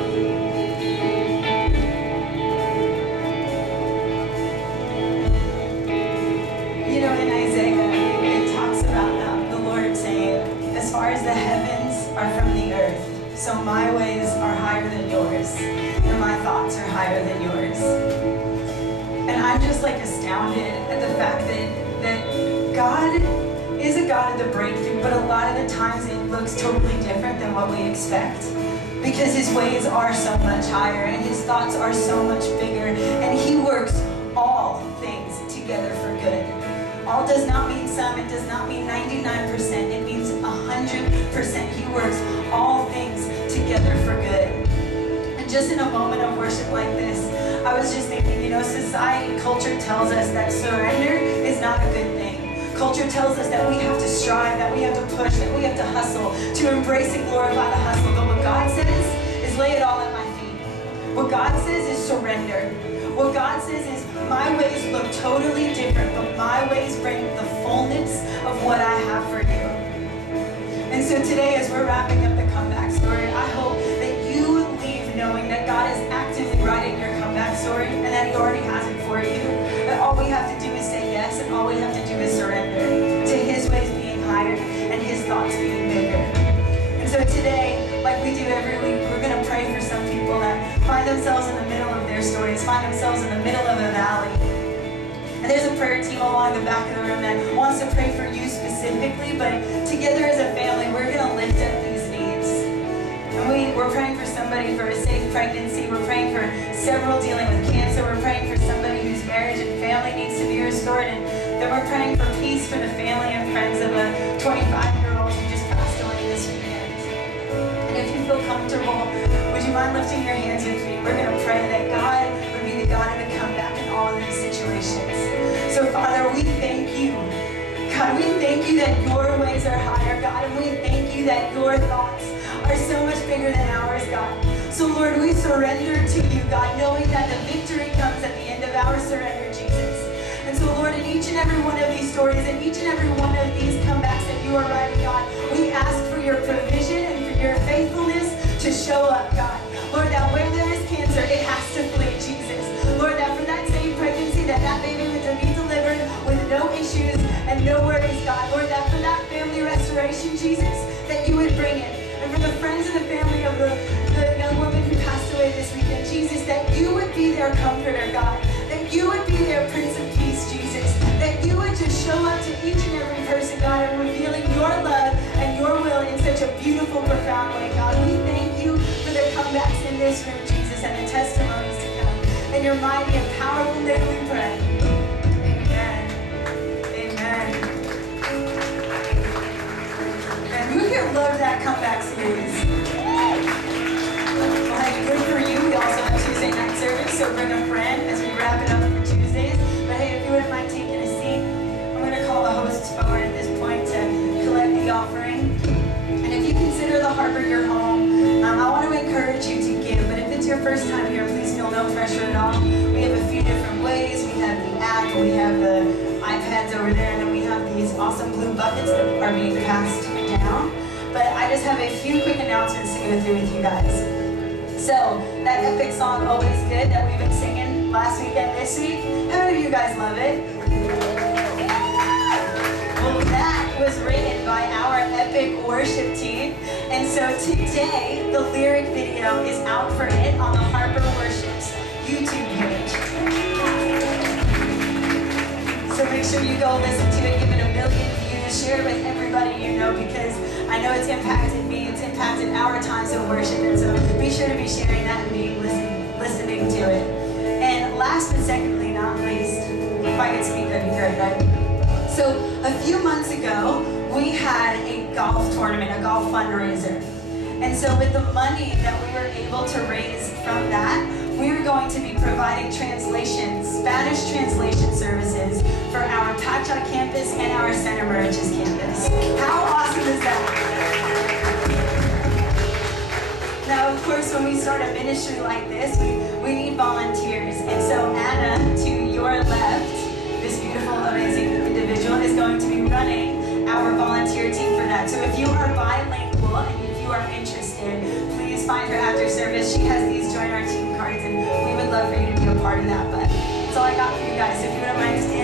You know, in Isaiah, it talks about the Lord saying, as far as the heavens are from the earth, so my ways are higher than yours, and my thoughts are higher than yours. And I'm just like astounded at the fact that God is a God of the breakthrough, but a lot of the times it looks totally different than what we expect. Because his ways are so much higher, and his thoughts are so much bigger, and he works all things together for good. All does not mean some, it does not mean 99%, it means 100%. He works all things together for good. And just in a moment of worship like this, I was just thinking, you know, society, culture tells us that surrender is not a good thing. Culture tells us that we have to strive, that we have to push, that we have to hustle, to embrace and glorify the hustle. But what God says is lay it all at my feet. What God says is surrender. What God says is my ways look totally different, but my ways bring the fullness of what I have for you. And so today, as we're wrapping up the comeback story, I hope that you leave knowing that God is actively writing your comeback story and that he already has it for you. That all we have to do is say yes, and all we have to do is surrender to his ways being higher and his thoughts being bigger. And so today, like we do every week, we're going to pray for some people that find themselves in the middle of their stories, find themselves in the middle of a valley. And there's a prayer team along the back of the room that wants to pray for you specifically, but together as a family, we're going to lift up these needs. And we're praying for somebody for a safe pregnancy. We're praying for several dealing with cancer. We're praying for somebody whose marriage and family needs to be restored. And then we're praying for peace for the family and friends of a 25-year-old who just passed away this weekend. And if you feel comfortable, would you mind lifting your hands with me? We're going to pray that God would be the God of the comeback in all of these situations. So, Father, we thank you. God, we thank you that your ways are higher, God, and we thank you that your thoughts are so much bigger than ours, God. So, Lord, we surrender to you, God, knowing that the victory comes at the end of our surrender, Jesus. And so, Lord, in each and every one of these stories, in each and every one of these comebacks that you are writing, God, we ask for your provision and for your faithfulness to show up, God. Lord, that where there is cancer, it has to flee, Jesus. Lord, that for that same pregnancy, that baby would be delivered with no issues and no worries, God. Lord, that for that family restoration, Jesus, that you would bring it. And for the friends and the family of the young woman who passed away this weekend, Jesus, that you would be their comforter, God. That you would be their Prince of Peace, Jesus. That you would just show up to each and every person, God, and revealing your love and your will in such a beautiful, profound way, God. We thank you for the comebacks in this room, Jesus, and the testimonies to come. In your mighty and powerful name we pray. Amen. Amen. And who here loved that comeback series? Well, hey, good for you. We also have Tuesday night service, so bring a friend as we wrap it up for Tuesdays. But hey, if you wouldn't mind taking a seat, I'm going to call the hosts forward at this point to collect the offering. And if you consider the Harbor your home, I want to encourage you to give. But if it's your first time here, please feel no pressure at all. We have a few different ways. We have the app, we have the iPads over there, and then we have these awesome blue buckets that are being passed down. But I just have a few quick announcements to go through with you guys. So, that epic song, Always Good, that we've been singing last week and this week, how many of you guys love it? Well, that was written by our epic worship team. And so today, the lyric video is out for it on the Harbor Worship's YouTube page. So make sure you go listen to it, give it 1 million views, share it with everybody you know, because I know it's impacted me, it's impacted our times of worship, and so be sure to be sharing that and be listening to it. And last but secondly, not least, if I could speak, that'd be great, right? So a few months ago, we had a golf tournament, a golf fundraiser. And so with the money that we were able to raise from that, we were going to be providing translations, Spanish translation services for our ministry like this, we need volunteers. And so Anna, to your left, this beautiful, amazing individual, is going to be running our volunteer team for that. So if you are bilingual and if you are interested, please find her after service. She has these join our team cards, and we would love for you to be a part of that. But that's all I got for you guys. So if you wouldn't mind standing.